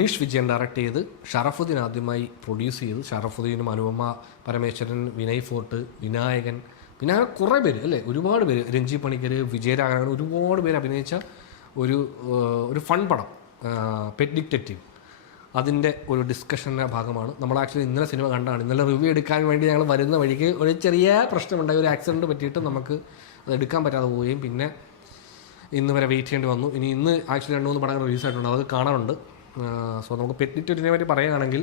Manish Vijayan direct ചെയ്ത് ഷറഫുദ്ദീൻ ആദ്യമായി produce ചെയ്ത് ഷറഫുദ്ദീനും അനുപമ പരമേശ്വരൻ, വിനയ് ഫോർട്ട്, വിനായകൻ, പിന്നെ അങ്ങനെ കുറേ പേര് അല്ലേ, ഒരുപാട് പേര്, രഞ്ജി പണിക്കർ, വിജയരാഘവൻ, ഒരുപാട് പേര് അഭിനയിച്ച ഒരു ഫൺ പടം പെറ്റ് ഡിറ്റക്റ്റീവ്. അതിൻ്റെ ഒരു ഡിസ്കഷൻ്റെ ഭാഗമാണ് നമ്മൾ. ആക്ച്വലി ഇന്നലെ സിനിമ കണ്ടാണ്. ഇന്നലെ റിവ്യൂ എടുക്കാൻ വേണ്ടി ഞങ്ങൾ വരുന്ന വഴിക്ക് ഒരു ചെറിയ പ്രശ്നമുണ്ടായി, ഒരു ആക്സിഡൻറ്റ് പറ്റിയിട്ട് നമുക്ക് അത് എടുക്കാൻ പറ്റാതെ പോവുകയും പിന്നെ ഇന്ന് വരെ വെയിറ്റ് ചെയ്യേണ്ടി വന്നു. ഇന്ന് ആക്ച്വലി 2-3 പടങ്ങൾ റിലീസായിട്ടുണ്ട്, അത് കാണാറുണ്ട്. സോ നമുക്ക് പെറ്റ് ഡിറ്റക്റ്റീവിനെ പറ്റി പറയുകയാണെങ്കിൽ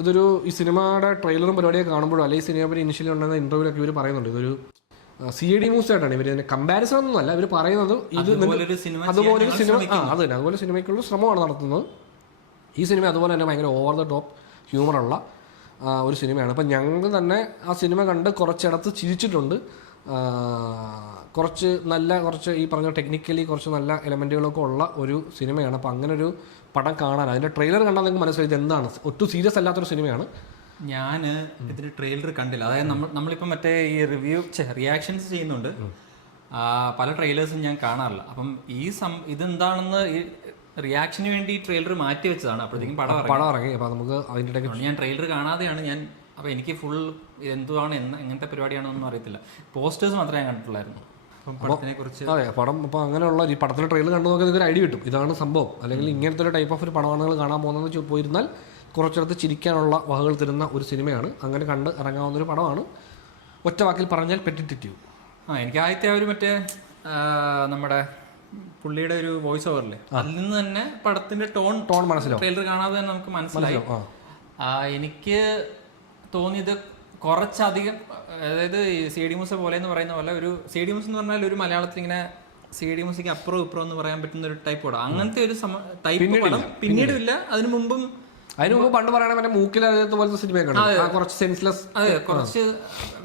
ഇതൊരു ഈ സിനിമയുടെ ട്രെയിലറും പരിപാടിയൊക്കെ കാണുമ്പോഴും അല്ലെങ്കിൽ സിനിമയെ പറ്റി ഇനിഷ്യലി ഉണ്ടായിരുന്ന ഇൻ്റർവ്യൂലൊക്കെ ഇവർ പറയുന്നുണ്ട് ഇതൊരു CID മൂവ്സ് ആയിട്ടാണ് ഇവർ ഇതിൻ്റെ കമ്പാരിസൺ ഒന്നും അല്ല ഇവർ പറയുന്നത്. ഇത് അതുപോലൊരു സിനിമ അത് തന്നെ അതുപോലെ സിനിമയ്ക്കുള്ള ശ്രമമാണ് നടത്തുന്നത്. ഈ സിനിമ അതുപോലെ തന്നെ ഭയങ്കര ഓവർ ദ ടോപ്പ് ഹ്യൂമറുള്ള ഒരു സിനിമയാണ്. അപ്പം ഞങ്ങൾ തന്നെ ആ സിനിമ കണ്ട് കുറച്ചിടത്ത് ചിരിച്ചിട്ടുണ്ട്. കുറച്ച് ഈ പറഞ്ഞ ടെക്നിക്കലി കുറച്ച് നല്ല എലമെൻറ്റുകളൊക്കെ ഉള്ള ഒരു സിനിമയാണ്. അപ്പോൾ അങ്ങനെ ഒരു പടം കാണാൻ അതിൻ്റെ ട്രെയിലർ കണ്ടാൽ നിങ്ങൾക്ക് മനസ്സിലായത് എന്താണ്, ഒട്ടും സീരിയസ് അല്ലാത്തൊരു സിനിമയാണ്. ഞാൻ ഇതിൻ്റെ ട്രെയിലർ കണ്ടില്ല. അതായത് നമ്മളിപ്പോൾ മറ്റേ ഈ റിയാക്ഷൻസ് ചെയ്യുന്നുണ്ട്, പല ട്രെയിലേഴ്സും ഞാൻ കാണാറില്ല. അപ്പം ഇതെന്താണെന്ന് ഈ റിയാക്ഷന് വേണ്ടി ട്രെയിലർ മാറ്റി വെച്ചതാണ്. അപ്പോഴത്തേക്കും പടം ഇറങ്ങി. അപ്പോൾ നമുക്ക് അതിൻ്റെ ഞാൻ ട്രെയിലർ കാണാതെയാണ് ഞാൻ. അപ്പോൾ എനിക്ക് ഫുൾ എന്തുവാണ് എങ്ങനത്തെ പരിപാടിയാണെന്നൊന്നും അറിയത്തില്ല. പോസ്റ്റേഴ്സ് മാത്രമേ ഞാൻ കണ്ടിട്ടുള്ളായിരുന്നു പടത്തിനെ കുറിച്ച്. അതെ, പടം അപ്പോൾ അങ്ങനെയുള്ള ഈ പടത്തിൻ്റെ ട്രെയിലർ കണ്ടു നോക്കി നിങ്ങൾക്ക് ഒരു ഐഡിയ കിട്ടും ഇതാണ് സംഭവം. അല്ലെങ്കിൽ ഇങ്ങനത്തെ ഒരു ടൈപ്പ് ഓഫ് ഒരു പടമാണ് നിങ്ങൾ കാണാൻ പോകുന്നതെന്ന് പോയിരുന്നാൽ കുറച്ചിടത്ത് ചിരിക്കാനുള്ള വകകൾ തരുന്ന ഒരു സിനിമയാണ്. അങ്ങനെ കണ്ട് ഇറങ്ങാവുന്നൊരു പടമാണ്. ഒറ്റ വാക്കിൽ പറഞ്ഞാൽ പെറ്റ് ഡിറ്റക്റ്റീവ്. എനിക്ക് ആദ്യത്തെ ഒരു മറ്റേ നമ്മുടെ പുള്ളിയുടെ ഒരു വോയിസ് ഓവറില്ലേ, അതിൽ നിന്ന് തന്നെ പടത്തിന്റെ ടോൺ മനസ്സിലാവും. ട്രെയിലർ കാണാതെ തന്നെ നമുക്ക് മനസ്സിലായി. എനിക്ക് തോന്നിയത് കുറച്ചധികം, അതായത് CID മൂസ പോലെ എന്ന് പറയുന്ന പോലെ ഒരു CID മൂസ എന്ന് പറഞ്ഞാൽ ഒരു മലയാളത്തിൽ ഇങ്ങനെ CID മൂസയ്ക്ക് അപ്പുറം ഇപ്പുറം എന്ന് പറയാൻ പറ്റുന്ന ഒരു ടൈപ്പ് പടം. അങ്ങനത്തെ ഒരു ടൈപ്പ് പടം പിന്നീടും ഇല്ല. അതിനു മുമ്പ് പണ്ട് പറയണ മറ്റേ മൂക്കിലറിയാത്ത പോലത്തെ സിനിമയൊക്കെ കുറച്ച് സെൻസ്ലെസ്, അതെ, കുറച്ച്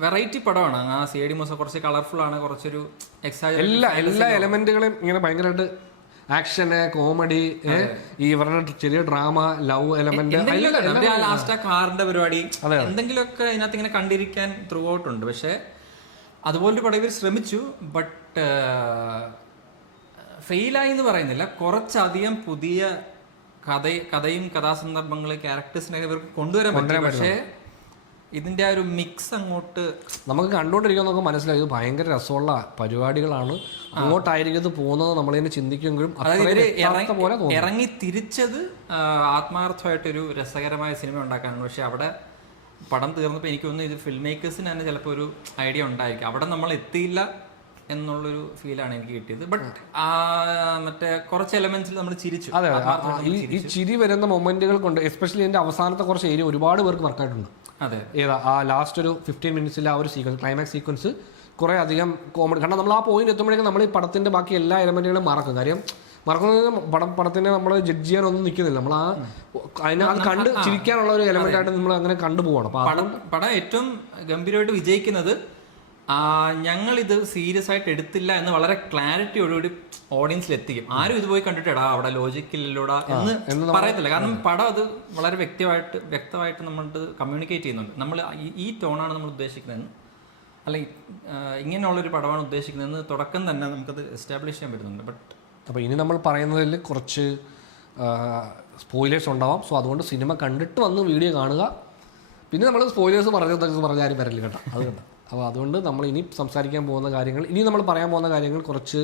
വെറൈറ്റി പടമാണ് ആ CID മൂസ. കുറച്ച് കളർഫുൾ ആണ്, കുറച്ചൊരു എല്ലാ എലമെന്റുകളും ഇങ്ങനെ ഭയങ്കരമായിട്ട് ആക്ഷന്, കോമഡി, ഈ ഇവരുടെ ചെറിയ ഡ്രാമ, ലവ് എലമെന്റ്, ലാസ്റ്റ് ആ കാറിന്റെ പരിപാടി, എന്തെങ്കിലുമൊക്കെ ഇതിനകത്ത് ഇങ്ങനെ കണ്ടിരിക്കാൻ ത്രൂ ഔട്ട് ഉണ്ട്. പക്ഷെ അതുപോലൊരു പടം ഇവർ ശ്രമിച്ചു, ബട്ട് ഫെയിലായി എന്ന് പറയുന്നില്ല. കുറച്ചധികം പുതിയ കഥയും കഥാസന്ദർഭങ്ങളും ക്യാരക്ടേഴ്സിനെ ഇവർക്ക് കൊണ്ടുവരാൻ പറ്റും. പക്ഷേ ഇതിന്റെ ആ ഒരു മിക്സ് അങ്ങോട്ട് നമുക്ക് കണ്ടുകൊണ്ടിരിക്കാൻ നമുക്ക് മനസ്സിലായി ഇത് ഭയങ്കര രസമുള്ള പരിപാടികളാണ്, അങ്ങോട്ടായിരിക്കും പോകുന്നത് നമ്മളിങ്ങനെ ചിന്തിക്കുമെങ്കിലും ഇറങ്ങി തിരിച്ചത് ആത്മാർത്ഥമായിട്ടൊരു രസകരമായ സിനിമ ഉണ്ടാക്കാനാണ്. പക്ഷെ അവിടെ പടം തീർന്നപ്പോൾ എനിക്ക് തോന്നുന്നു ഇത് ഫിൽം മേക്കേഴ്സിന് തന്നെ ചിലപ്പോൾ ഒരു ഐഡിയ ഉണ്ടായിരിക്കും. അവിടെ നമ്മൾ എത്തിയില്ല എന്നുള്ളൊരു ഫീലാണ് എനിക്ക് കിട്ടിയത്. ബട്ട് മറ്റേ കുറച്ച് എലമെന്റ്സിൽ നമ്മൾ ചിരിച്ചു. അതെ, ഈ ചിരി വരുന്ന മൊമെന്റുകൾ കൊണ്ട് എസ്പെഷ്യലി എൻ്റെ അവസാനത്തെ കുറച്ച് ഏരിയ ഒരുപാട് പേർക്ക് വർക്കായിട്ടുണ്ട്. അതെ, ഏതാ ആ ലാസ്റ്റ് ഒരു 15 മിനിറ്റ്സിൽ ആ ഒരു സീക്വൻസ്, ക്ലൈമാക്സ് സീക്വൻസ് കുറേ അധികം കോമഡി. കാരണം നമ്മൾ ആ പോയിന്റ് എത്തുമ്പോഴേക്കും നമ്മൾ ഈ പടത്തിന്റെ ബാക്കി എല്ലാ എലമെന്റുകളും മറക്കും. കാര്യം മറക്കുന്നത് പടത്തിനെ നമ്മൾ ജഡ്ജ് ചെയ്യാനൊന്നും നിൽക്കുന്നില്ല. നമ്മൾ അത് കണ്ട് ചിരിക്കാനുള്ള ഒരു എലമെന്റ് ആയിട്ട് നമ്മൾ അങ്ങനെ കണ്ടുപോകണം. പടം ഏറ്റവും ഗംഭീരമായിട്ട് വിജയിക്കുന്നത് ഞങ്ങളിത് സീരിയസ് ആയിട്ട് എടുത്തില്ല എന്ന് വളരെ ക്ലാരിറ്റിയോടുകൂടി ഓഡിയൻസിൽ എത്തിക്കും. ആരും ഇത് പോയി കണ്ടിട്ടാ അവിടെ ലോജിക്കില്ലൂടാ എന്ന് പറയത്തില്ല. കാരണം പടം അത് വളരെ വ്യക്തമായിട്ട് നമ്മൾക്ക് കമ്മ്യൂണിക്കേറ്റ് ചെയ്യുന്നുണ്ട്. നമ്മൾ ഈ ടോണാണ് നമ്മൾ ഉദ്ദേശിക്കുന്നതെന്ന്, അല്ലെങ്കിൽ ഇങ്ങനെയുള്ളൊരു പടമാണ് ഉദ്ദേശിക്കുന്നതെന്ന് തുടക്കം തന്നെ നമുക്കത് എസ്റ്റാബ്ലിഷ് ചെയ്യാൻ പറ്റുന്നുണ്ട്. ബട്ട് അപ്പോൾ ഇനി നമ്മൾ പറയുന്നതിൽ കുറച്ച് സ്പോയിലേഴ്സ് ഉണ്ടാവാം. സോ അതുകൊണ്ട് സിനിമ കണ്ടിട്ട് വന്ന് വീഡിയോ കാണുക. പിന്നെ നമ്മൾ സ്പോയിലേഴ്സ് പറഞ്ഞ ആരും വരല്ല കേട്ടോ, അത് കേട്ടോ. അപ്പോൾ അതുകൊണ്ട് നമ്മൾ ഇനി സംസാരിക്കാൻ പോകുന്ന കാര്യങ്ങൾ, ഇനി നമ്മൾ പറയാൻ പോകുന്ന കാര്യങ്ങൾ കുറച്ച്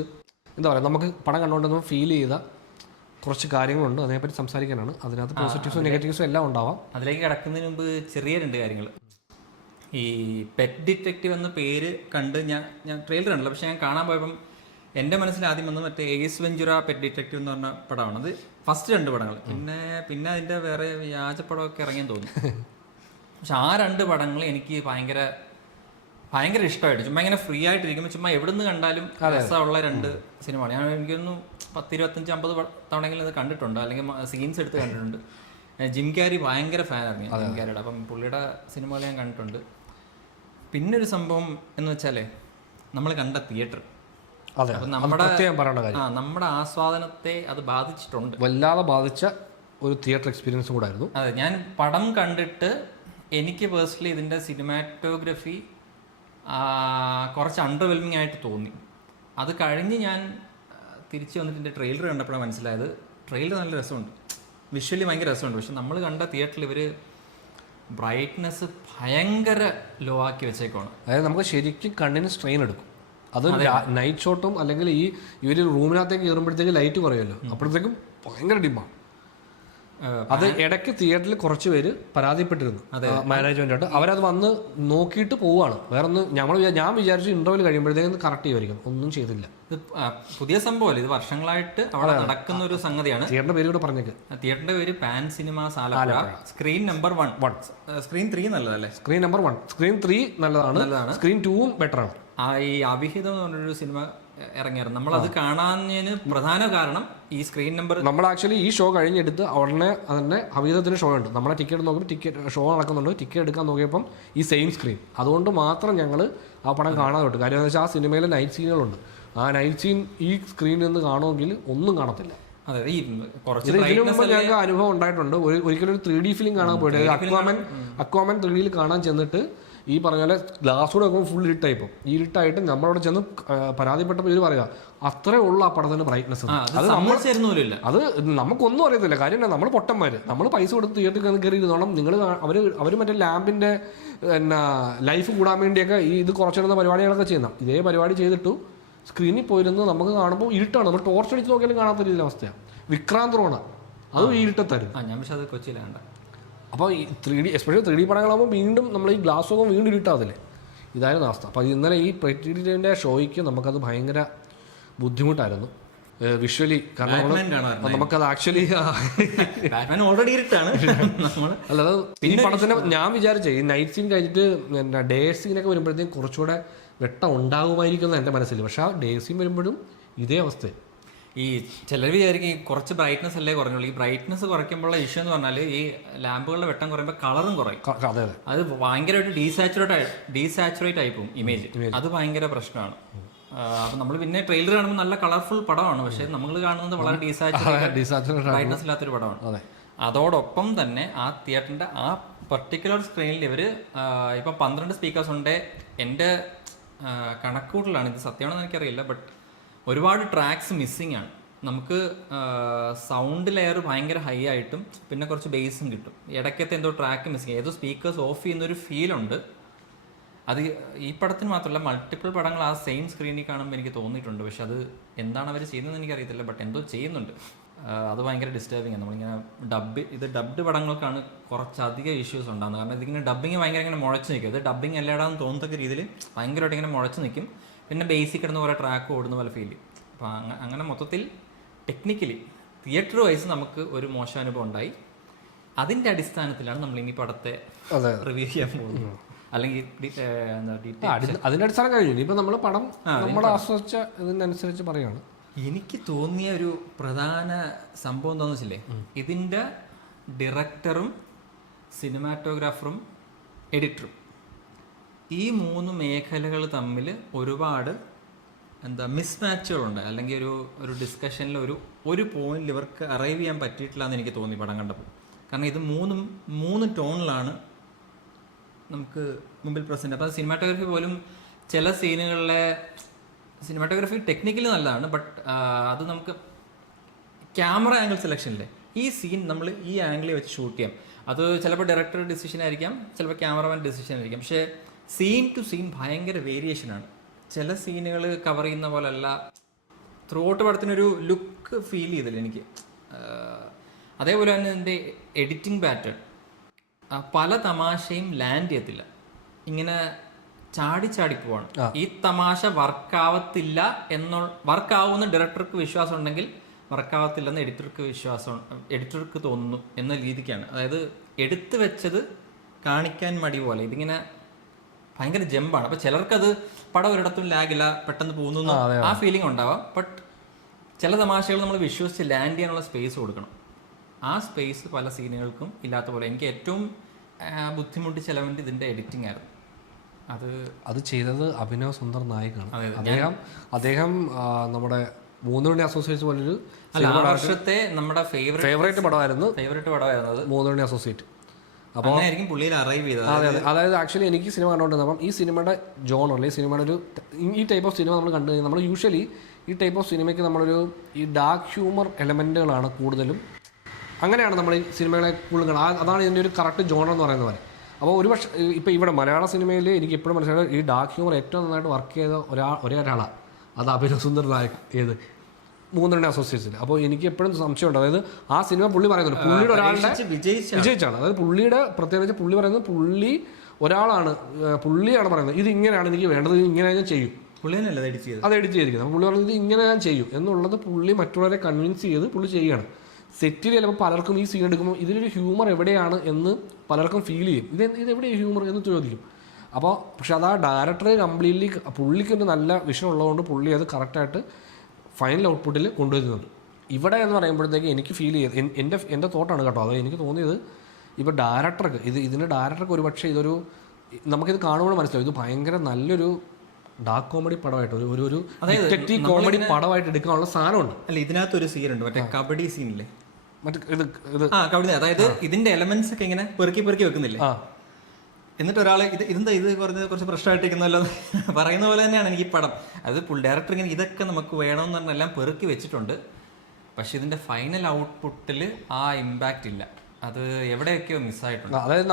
എന്താ പറയുക, നമുക്ക് പടം കണ്ടുകൊണ്ടൊന്നും ഫീൽ ചെയ്ത കുറച്ച് കാര്യങ്ങളുണ്ട്, അതിനെപ്പറ്റി സംസാരിക്കാനാണ്. അതിനകത്ത് പോസിറ്റീവ്സും നെഗറ്റീവ്സും എല്ലാം ഉണ്ടാവാം. അതിലേക്ക് കിടക്കുന്നതിന് മുമ്പ് ചെറിയ 2 കാര്യങ്ങൾ. ഈ പെറ്റ് ഡിറ്റക്റ്റീവ് എന്ന പേര് കണ്ട് ഞാൻ ട്രെയിലർ കണ്ടില്ല, പക്ഷെ ഞാൻ കാണാൻ പോയപ്പം എൻ്റെ മനസ്സിൽ ആദ്യം വന്ന് മറ്റേ ഏസ് വെഞ്ചുറ പെറ്റ് ഡിറ്റക്റ്റീവ് എന്ന് പറഞ്ഞ പടമാണ്. അത് ഫസ്റ്റ് 2 പടങ്ങൾ. പിന്നെ അതിൻ്റെ വേറെ വ്യാജപ്പടമൊക്കെ ഇറങ്ങിയെന്ന് തോന്നുന്നു. പക്ഷെ ആ 2 പടങ്ങൾ എനിക്ക് ഭയങ്കര ഇഷ്ടമായിട്ട്, ചുമ്മാ ഇങ്ങനെ ഫ്രീ ആയിട്ടിരിക്കുമ്പോൾ ചുമ്മാ എവിടെ നിന്ന് കണ്ടാലും രസമുള്ള 2 സിനിമയാണ്. ഞാൻ എനിക്കൊന്ന് 10, 25, 50 തവണയെങ്കിലും അത് കണ്ടിട്ടുണ്ട്, അല്ലെങ്കിൽ സീൻസ് എടുത്ത് കണ്ടിട്ടുണ്ട്. ജിം ക്യാരി ഭയങ്കര ഫാനായിരുന്നു ജിം ക്യാരിയുടെ. അപ്പം പുള്ളിയുടെ സിനിമകൾ ഞാൻ കണ്ടിട്ടുണ്ട്. പിന്നെ ഒരു സംഭവം എന്ന് വെച്ചാലേ നമ്മൾ കണ്ട തിയേറ്റർ, നമ്മുടെ ആസ്വാദനത്തെ അത് ബാധിച്ചിട്ടുണ്ട്, വല്ലാതെ ബാധിച്ച ഒരു തിയേറ്റർ എക്സ്പീരിയൻസ് കൂടെ ആയിരുന്നു. അതെ, ഞാൻ പടം കണ്ടിട്ട് എനിക്ക് പേഴ്സണലി ഇതിൻ്റെ സിനിമാറ്റോഗ്രഫി കുറച്ച് അണ്ടർവെൽമിങ് ആയിട്ട് തോന്നി. അത് കഴിഞ്ഞ് ഞാൻ തിരിച്ച് വന്നിട്ട് എൻ്റെ ട്രെയിലർ കണ്ടപ്പോഴാണ് മനസ്സിലായത് ട്രെയിലർ നല്ല രസമുണ്ട്. വിഷ്വലി ഭയങ്കര രസമുണ്ട്. പക്ഷെ നമ്മൾ കണ്ട തിയേറ്ററിൽ ഇവർ ബ്രൈറ്റ്നെസ് ഭയങ്കര ലോ ആക്കി വെച്ചേക്കാണ്. അതായത് നമുക്ക് ശരിക്കും കണ്ണിന് സ്ട്രെയിൻ എടുക്കും. അത് നൈറ്റ് ഷോട്ടും അല്ലെങ്കിൽ ഇവർ റൂമിനകത്തേക്ക് കയറുമ്പോഴത്തേക്ക് ലൈറ്റ് കുറയുമല്ലോ, അപ്പോഴത്തേക്കും ഭയങ്കര ഡിമ്മാണ്. അത് ഇടയ്ക്ക് തിയേറ്ററിൽ കുറച്ച് പേര് പരാതിപ്പെട്ടിരുന്നു മാനേജ്മെന്റായിട്ട്. അവരത് വന്ന് നോക്കിയിട്ട് പോവുകയാണ്. വേറെ ഒന്ന് ഞാൻ വിചാരിച്ചു ഇന്റർവ്യൂ കഴിയുമ്പോഴത്തേക്കും കറക്റ്റ് ചെയ്യുമായിരിക്കും, ഒന്നും ചെയ്തില്ല. ഇത് പുതിയ സംഭവമല്ല, ഇത് വർഷങ്ങളായിട്ട് അവിടെ നടക്കുന്ന ഒരു സംഗതിയാണ്. തിയേറ്ററിന്റെ പേര് കൂടെ പറഞ്ഞേക്ക്. തിയേറ്ററിന്റെ പേര് pan cinemas Alappuzha. Screen number 1. Screen 3 നല്ലതല്ലേ? സ്ക്രീൻ നമ്പർ 1, സ്ക്രീൻ 3 നല്ലതാണ്. സ്ക്രീൻ 2 ബെറ്റർ ആണ്. ഈ അഭിഹിതം എന്ന് പറഞ്ഞൊരു സിനിമ ഇറങ്ങിയായിരുന്നു. നമ്മളത് കാണാനതിന് പ്രധാന കാരണം ഈ സ്ക്രീൻ നമ്പർ. നമ്മൾ ആക്ച്വലി ഈ ഷോ കഴിഞ്ഞെടുത്ത് ഉടനെ തന്നെ അഭിഹിതത്തിന് ഷോ ഉണ്ട്. നമ്മളെ ടിക്കറ്റ് നോക്കുമ്പോൾ ഷോ നടക്കുന്നുണ്ട്. ടിക്കറ്റ് എടുക്കാൻ നോക്കിയപ്പം ഈ സെയിം സ്ക്രീൻ. അതുകൊണ്ട് മാത്രം ഞങ്ങൾ ആ പടം കാണാതെ വിട്ടു. കാര്യം എന്ന് വെച്ചാൽ ആ സിനിമയിലെ നൈറ്റ് സീനുകളുണ്ട്. ആ നൈറ്റ് സീൻ ഈ സ്ക്രീനിൽ നിന്ന് കാണുമെങ്കിൽ ഒന്നും കാണത്തില്ല. ഇതിനു മുമ്പ് ഞങ്ങൾക്ക് അനുഭവം ഉണ്ടായിട്ടുണ്ട്. ഒരിക്കലും ഒരു 3D ഫിലിം കാണാൻ പോയിട്ട് അക്വാമൻ 3Dയിൽ കാണാൻ ചെന്നിട്ട് ഈ പറഞ്ഞ പോലെ ഗ്ലാസ് കൂടെ നോക്കുമ്പോൾ ഫുൾ ഇരുട്ടായിപ്പോൾ ഇരുട്ടായിട്ട് നമ്മളവിടെ ചെന്ന് പരാതിപ്പെട്ടപ്പോൾ ഇത് പറയുക അത്രേ ഉള്ളൂ ആ പടത്തിന് ബ്രൈറ്റ്നസ്. അത് നമുക്കൊന്നും അറിയത്തില്ല. കാര്യം എന്നാ, നമ്മൾ പൊട്ടന്മാര്, നമ്മൾ പൈസ കൊടുത്ത് തിയേറ്ററിൽ കയറി ഇരുന്നോണം. നിങ്ങൾ അവർ മറ്റേ ലാമ്പിന്റെ എന്നാ ലൈഫ് കൂടാൻ വേണ്ടിയൊക്കെ ഇത് കുറച്ചിടുന്ന പരിപാടികളൊക്കെ ചെയ്യുന്ന ഇതേ പരിപാടി ചെയ്തിട്ടു സ്ക്രീനിൽ പോയിരുന്ന് നമുക്ക് കാണുമ്പോൾ ഇരുട്ടാണ്. നമ്മൾ ടോർച്ച് അടിച്ച് നോക്കിയാലും കാണാത്ത രീതിയിലെ അവസ്ഥയാണ്. വിക്രാന്ത് റോണ അത് ഇരുട്ടത്തായിരുന്നു. ഞാൻ പക്ഷെ അത് കൊച്ചിയിലാണ്. അപ്പോൾ ഈ 3D എസ്പെഷ്യലി 3D പടങ്ങളാകുമ്പോൾ വീണ്ടും നമ്മൾ ഈ ഗ്ലാസ് ഒക്കെ വീണ്ടും ഇരുട്ടാതില്ലേ, ഇതായിരുന്നു അവസ്ഥ. അപ്പോൾ ഇന്നലെ ഈ പ്രൊജക്ടിൻ്റെ ഷോയ്ക്ക് നമുക്കത് ഭയങ്കര ബുദ്ധിമുട്ടായിരുന്നു വിഷ്വലി. കാരണം നമുക്കത് ആക്ച്വലി അല്ലാതെ ഈ പടത്തിന് ഞാൻ വിചാരിച്ചേ ഈ നൈറ്റ് സീൻ കഴിഞ്ഞിട്ട് ഡേ സീനൊക്കെ വരുമ്പോഴത്തേക്കും കുറച്ചുകൂടെ വെട്ടം ഉണ്ടാകുമായിരിക്കും എൻ്റെ മനസ്സിൽ. പക്ഷെ ആ ഡേ സീൻ വരുമ്പോഴും ഇതേ അവസ്ഥ. ഈ ചിലർ വിചാരിക്കും കുറച്ച് ബ്രൈറ്റ്നസ് അല്ലേ കുറഞ്ഞുള്ളൂ. ഈ ബ്രൈറ്റ്നസ് കുറയ്ക്കുമ്പോഴുള്ള ഇഷ്യൂ എന്ന് പറഞ്ഞാൽ ഈ ലാമ്പുകളുടെ വെട്ടം കുറയുമ്പോൾ കളറും കുറയും. അത് ഭയങ്കരമായിട്ട് ഡീസാച്ചുറേറ്റ് ആയി പോകും ഇമേജ്. അത് ഭയങ്കര പ്രശ്നമാണ്. അപ്പൊ നമ്മൾ പിന്നെ ട്രെയിലർ കാണുമ്പോൾ നല്ല കളർഫുൾ പടമാണ്, പക്ഷെ നമ്മൾ കാണുന്നത് വളരെ ഡീസാച്ചുറേറ്റ് ബ്രൈറ്റ്നസ് ഇല്ലാത്തൊരു പടമാണ്. അതോടൊപ്പം തന്നെ ആ തിയേറ്ററിന്റെ ആ പർട്ടിക്കുലർ സ്ക്രീനിൽ ഇവര് ഇപ്പൊ 12 സ്പീക്കേഴ്സ് ഉണ്ട്. എൻ്റെ കണക്കൂട്ടലാണ്, ഇത് സത്യമാണെന്ന് എനിക്കറിയില്ല. ബട്ട് ഒരുപാട് ട്രാക്സ് മിസ്സിങ് ആണ്. നമുക്ക് സൗണ്ട് ലെയർ ഭയങ്കര ഹൈ ആയിട്ടും പിന്നെ കുറച്ച് ബേസും കിട്ടും. ഇടയ്ക്കത്തെ എന്തോ ട്രാക്ക് മിസ്സിങ്, ഏതോ സ്പീക്കേഴ്സ് ഓഫ് ചെയ്യുന്നൊരു ഫീലുണ്ട്. അത് ഈ പടത്തിന് മാത്രമല്ല, മൾട്ടിപ്പിൾ പടങ്ങൾ ആ സെയിം സ്ക്രീനിൽ കാണുമ്പോൾ എനിക്ക് തോന്നിയിട്ടുണ്ട്. പക്ഷെ അത് എന്താണ് അവർ ചെയ്യുന്നതെന്ന് എനിക്കറിയത്തില്ല. ബട്ട് എന്തോ ചെയ്യുന്നുണ്ട്. അത് ഭയങ്കര ഡിസ്റ്റർബിങ് ആണ്. നമ്മളിങ്ങനെ ഇത് ഡബ്ഡ് പടങ്ങൾക്കാണ് കുറച്ചധികം ഇഷ്യൂസ് ഉണ്ടാകുന്നത്. കാരണം ഇതിങ്ങനെ ഡബ്ബിങ് ഭയങ്കര ഇങ്ങനെ മുഴച്ച് നിൽക്കും. ഇത് ഡബ്ബിങ് എല്ലായിടാന്ന് തോന്നത്തക്ക രീതിയിൽ ഭയങ്കരമായിട്ട് ഇങ്ങനെ മുഴച്ച് നിൽക്കും. പിന്നെ ബേസിക് കിടന്ന പോലെ ട്രാക്ക് ഓടുന്ന പോലെ ഫീൽ ചെയ്യും. അപ്പോൾ അങ്ങനെ മൊത്തത്തിൽ ടെക്നിക്കലി തിയേറ്റർ വൈസ് നമുക്ക് ഒരു മോശം അനുഭവം ഉണ്ടായി. അതിൻ്റെ അടിസ്ഥാനത്തിലാണ് നമ്മൾ ഇനി പടത്തെ റിവ്യൂ ചെയ്യാൻ പോകുന്നത്. അല്ലെങ്കിൽ അതിൻ്റെ അടിസ്ഥാനം കഴിഞ്ഞു. ഇപ്പം നമ്മൾ പടം നമ്മൾ ആസ്വദിച്ച ഇതിനനുസരിച്ച് പറയുകയാണ്. എനിക്ക് തോന്നിയ ഒരു പ്രധാന സംഭവം എന്താണെന്ന് വെച്ചില്ലേ, ഇതിൻ്റെ ഡയറക്ടറും സിനിമാറ്റോഗ്രാഫറും എഡിറ്ററും ഈ 3 മേഖലകൾ തമ്മിൽ ഒരുപാട് മിസ്മാച്ചുകളുണ്ട്. അല്ലെങ്കിൽ ഒരു ഡിസ്കഷനിൽ ഒരു പോയിന്റിൽ ഇവർക്ക് അറൈവ് ചെയ്യാൻ പറ്റിയിട്ടില്ല എന്ന് എനിക്ക് തോന്നി പടം കണ്ടപ്പോൾ. കാരണം ഇത് 3 ടോണിലാണ് നമുക്ക് മുമ്പിൽ പ്രസൻറ്റ്. അപ്പോൾ സിനിമാറ്റോഗ്രാഫി പോലും ചില സീനുകളിലെ സിനിമാറ്റോഗ്രാഫി ടെക്നിക്കലി നല്ലതാണ്. ബട്ട് അത് നമുക്ക് ക്യാമറ ആംഗിൾ സെലക്ഷനില്ലേ, ഈ സീൻ നമ്മൾ ഈ ആംഗിളിൽ വെച്ച് ഷൂട്ട് ചെയ്യാം. അത് ചിലപ്പോൾ ഡയറക്ടർ ഡിസിഷൻ ആയിരിക്കാം, ചിലപ്പോൾ ക്യാമറമാൻ ഡിസിഷൻ ആയിരിക്കാം. പക്ഷേ സീൻ ടു സീൻ ഭയങ്കര വേരിയേഷനാണ്. ചില സീനുകൾ കവർ ചെയ്യുന്ന പോലല്ല. ത്രൂ ഔട്ട് പടത്തിനൊരു ലുക്ക് ഫീൽ ചെയ്തില്ല എനിക്ക്. അതേപോലെ തന്നെ എൻ്റെ എഡിറ്റിംഗ് പാറ്റേൺ പല തമാശയും ലാൻഡ് ചെയ്യത്തില്ല. ഇങ്ങനെ ചാടി പോവാണ്. ഈ തമാശ വർക്കാവത്തില്ല വർക്കാവുന്ന ഡയറക്ടർക്ക് വിശ്വാസം ഉണ്ടെങ്കിൽ വർക്കാവത്തില്ലെന്ന് എഡിറ്റർക്ക് തോന്നുന്നു എന്ന രീതിക്കാണ്. അതായത് എടുത്തു വെച്ചത് കാണിക്കാൻ മടി പോലെ ഇതിങ്ങനെ ഭയങ്കര ജമ്പാണ്. അപ്പൊ ചിലർക്കത് പടം ഒരിടത്തും ലാഗില്ല, പെട്ടെന്ന് പോകുന്നു ആ ഫീലിംഗ് ഉണ്ടാവാം. ബട്ട് ചില തമാശകൾ നമ്മൾ വിശ്വസിച്ച് ലാൻഡ് ചെയ്യാനുള്ള സ്പേസ് കൊടുക്കണം. ആ സ്പേസ് പല സീനുകൾക്കും ഇല്ലാത്ത പോലെ എനിക്ക് ഏറ്റവും ബുദ്ധിമുട്ടിച്ച എലമെന്റ് ഇതിന്റെ എഡിറ്റിംഗ് ആയിരുന്നു. അത് ചെയ്തത് അഭിനവ് സുന്ദർ നായിക്കാണ്. അദ്ദേഹം നമ്മുടെ 3 മണി അസോസിയേറ്റ്സ് പോലൊരു വർഷത്തെ നമ്മുടെ ഫേവറേറ്റ് പടമായിരുന്നു 3 മണി അസോസിയേറ്റ്. അപ്പോൾ അതായത് ആക്ച്വലി എനിക്ക് സിനിമ കണ്ടുകൊണ്ടിരുന്നത്, അപ്പം ഈ സിനിമയുടെ ജോണർ അല്ലെങ്കിൽ സിനിമയുടെ ഈ ടൈപ്പ് ഓഫ് സിനിമ നമ്മൾ കണ്ടു കഴിഞ്ഞാൽ നമ്മൾ യൂഷ്വലി ഈ ടൈപ്പ് ഓഫ് സിനിമയ്ക്ക് നമ്മളൊരു ഈ ഡാർക്ക് ഹ്യൂമർ എലമെൻറ്റുകളാണ് കൂടുതലും അങ്ങനെയാണ് നമ്മൾ ഈ സിനിമകളെ കൂടുതൽ കാണുക. അതാണ് ഇതിൻ്റെ ഒരു കറക്റ്റ് ജോണർ എന്ന് പറയുന്നത് പോലെ. അപ്പോൾ ഒരു പക്ഷേ ഇപ്പോൾ ഇവിടെ മലയാള സിനിമയിൽ എനിക്ക് എപ്പോഴും മനസ്സിലായത് ഈ ഡാർക്ക് ഹ്യൂമർ ഏറ്റവും നന്നായിട്ട് വർക്ക് ചെയ്ത ഒരാളാണ്, അത് അഭിനവ് സുന്ദർ നായക്. ഏത് 3 അസോസിയേറ്റ്സിൽ. അപ്പോൾ എനിക്ക് എപ്പോഴും സംശയമുണ്ട്, അതായത് ആ സിനിമ പുള്ളി പറയുന്നുണ്ട് പുള്ളിയുടെ ഒരാളുടെ വിജയിച്ചാണ്. അതായത് പുള്ളിയുടെ പ്രത്യേകിച്ച് പുള്ളി പറയുന്നത് പുള്ളിയാണ് പറയുന്നത് ഇത് ഇങ്ങനെയാണ് എനിക്ക് വേണ്ടത്, ഇങ്ങനെ ഞാൻ ചെയ്യും. അത് എഡിറ്റ് ചെയ്തിരിക്കുന്നത് പുള്ളി പറയുന്നത് ഇങ്ങനെ ഞാൻ ചെയ്യും എന്നുള്ളത് പുള്ളി മറ്റുള്ളവരെ കൺവിൻസ് ചെയ്ത് പുള്ളി ചെയ്യുകയാണ്. സെറ്റിൽ ചിലപ്പോൾ പലർക്കും ഈ സീൻ എടുക്കുമ്പോൾ ഇതിലൊരു ഹ്യൂമർ എവിടെയാണ് എന്ന് പലർക്കും ഫീൽ ചെയ്യും. ഇതെവിടെയാണ് ഹ്യൂമർ എന്ന് ചോദിക്കും. അപ്പോൾ പക്ഷെ അത് ആ ഡയറക്ടർ കംപ്ലീറ്റ്ലി പുള്ളിക്കൊരു നല്ല വിഷൻ ഉള്ളതുകൊണ്ട് പുള്ളി അത് കറക്റ്റായിട്ട് ഫൈനൽ ഔട്ട്പുട്ടിൽ കൊണ്ടുവരുന്നുണ്ട്. ഇവിടെ എന്ന് പറയുമ്പോഴത്തേക്ക് എനിക്ക് ഫീൽ ചെയ്ത് എൻ്റെ തോട്ടാണ് കേട്ടോ, അത് എനിക്ക് തോന്നിയത് ഇപ്പോൾ ഡയറക്ടർക്ക് ഇതിൻ്റെ ഡയറക്ടർക്ക് ഒരു പക്ഷേ ഇതൊരു നമുക്കിത് കാണുമ്പോൾ മനസ്സിലാവും ഇത് ഭയങ്കര നല്ലൊരു ഡാർക്ക് കോമഡി പടമായിട്ട് ഒരു ഡിറ്റക്റ്റീവ് കോമഡി പടമായിട്ട് എടുക്കാനുള്ള സാധനമുണ്ട്. അല്ല ഇതിനകത്തൊരു സീനുണ്ട്, മറ്റേ കബഡി സീനില്ലേ, മറ്റേ കബഡി, അതായത് ഇതിന്റെ എലമെന്റ്സ് ഒക്കെ ഇങ്ങനെ പെറുക്കി വെക്കുന്നില്ലേ, എന്നിട്ട് ഒരാൾ ഇത് കുറച്ച് പ്രശ്നമായിട്ടിരിക്കുന്നല്ലോ പറയുന്ന പോലെ തന്നെയാണ് എനിക്ക് ഈ പടം. അത് ഡയറക്ടർ ഇങ്ങനെ ഇതൊക്കെ നമുക്ക് വേണമെന്ന് പറഞ്ഞാൽ എല്ലാം പെറുക്കി വെച്ചിട്ടുണ്ട്. പക്ഷെ ഇതിന്റെ ഫൈനൽ ഔട്ട്പുട്ടിൽ ആ ഇമ്പാക്റ്റ് ഇല്ല, അത് എവിടെയൊക്കെയോ മിസ്സായിട്ടുണ്ട്. അതായത്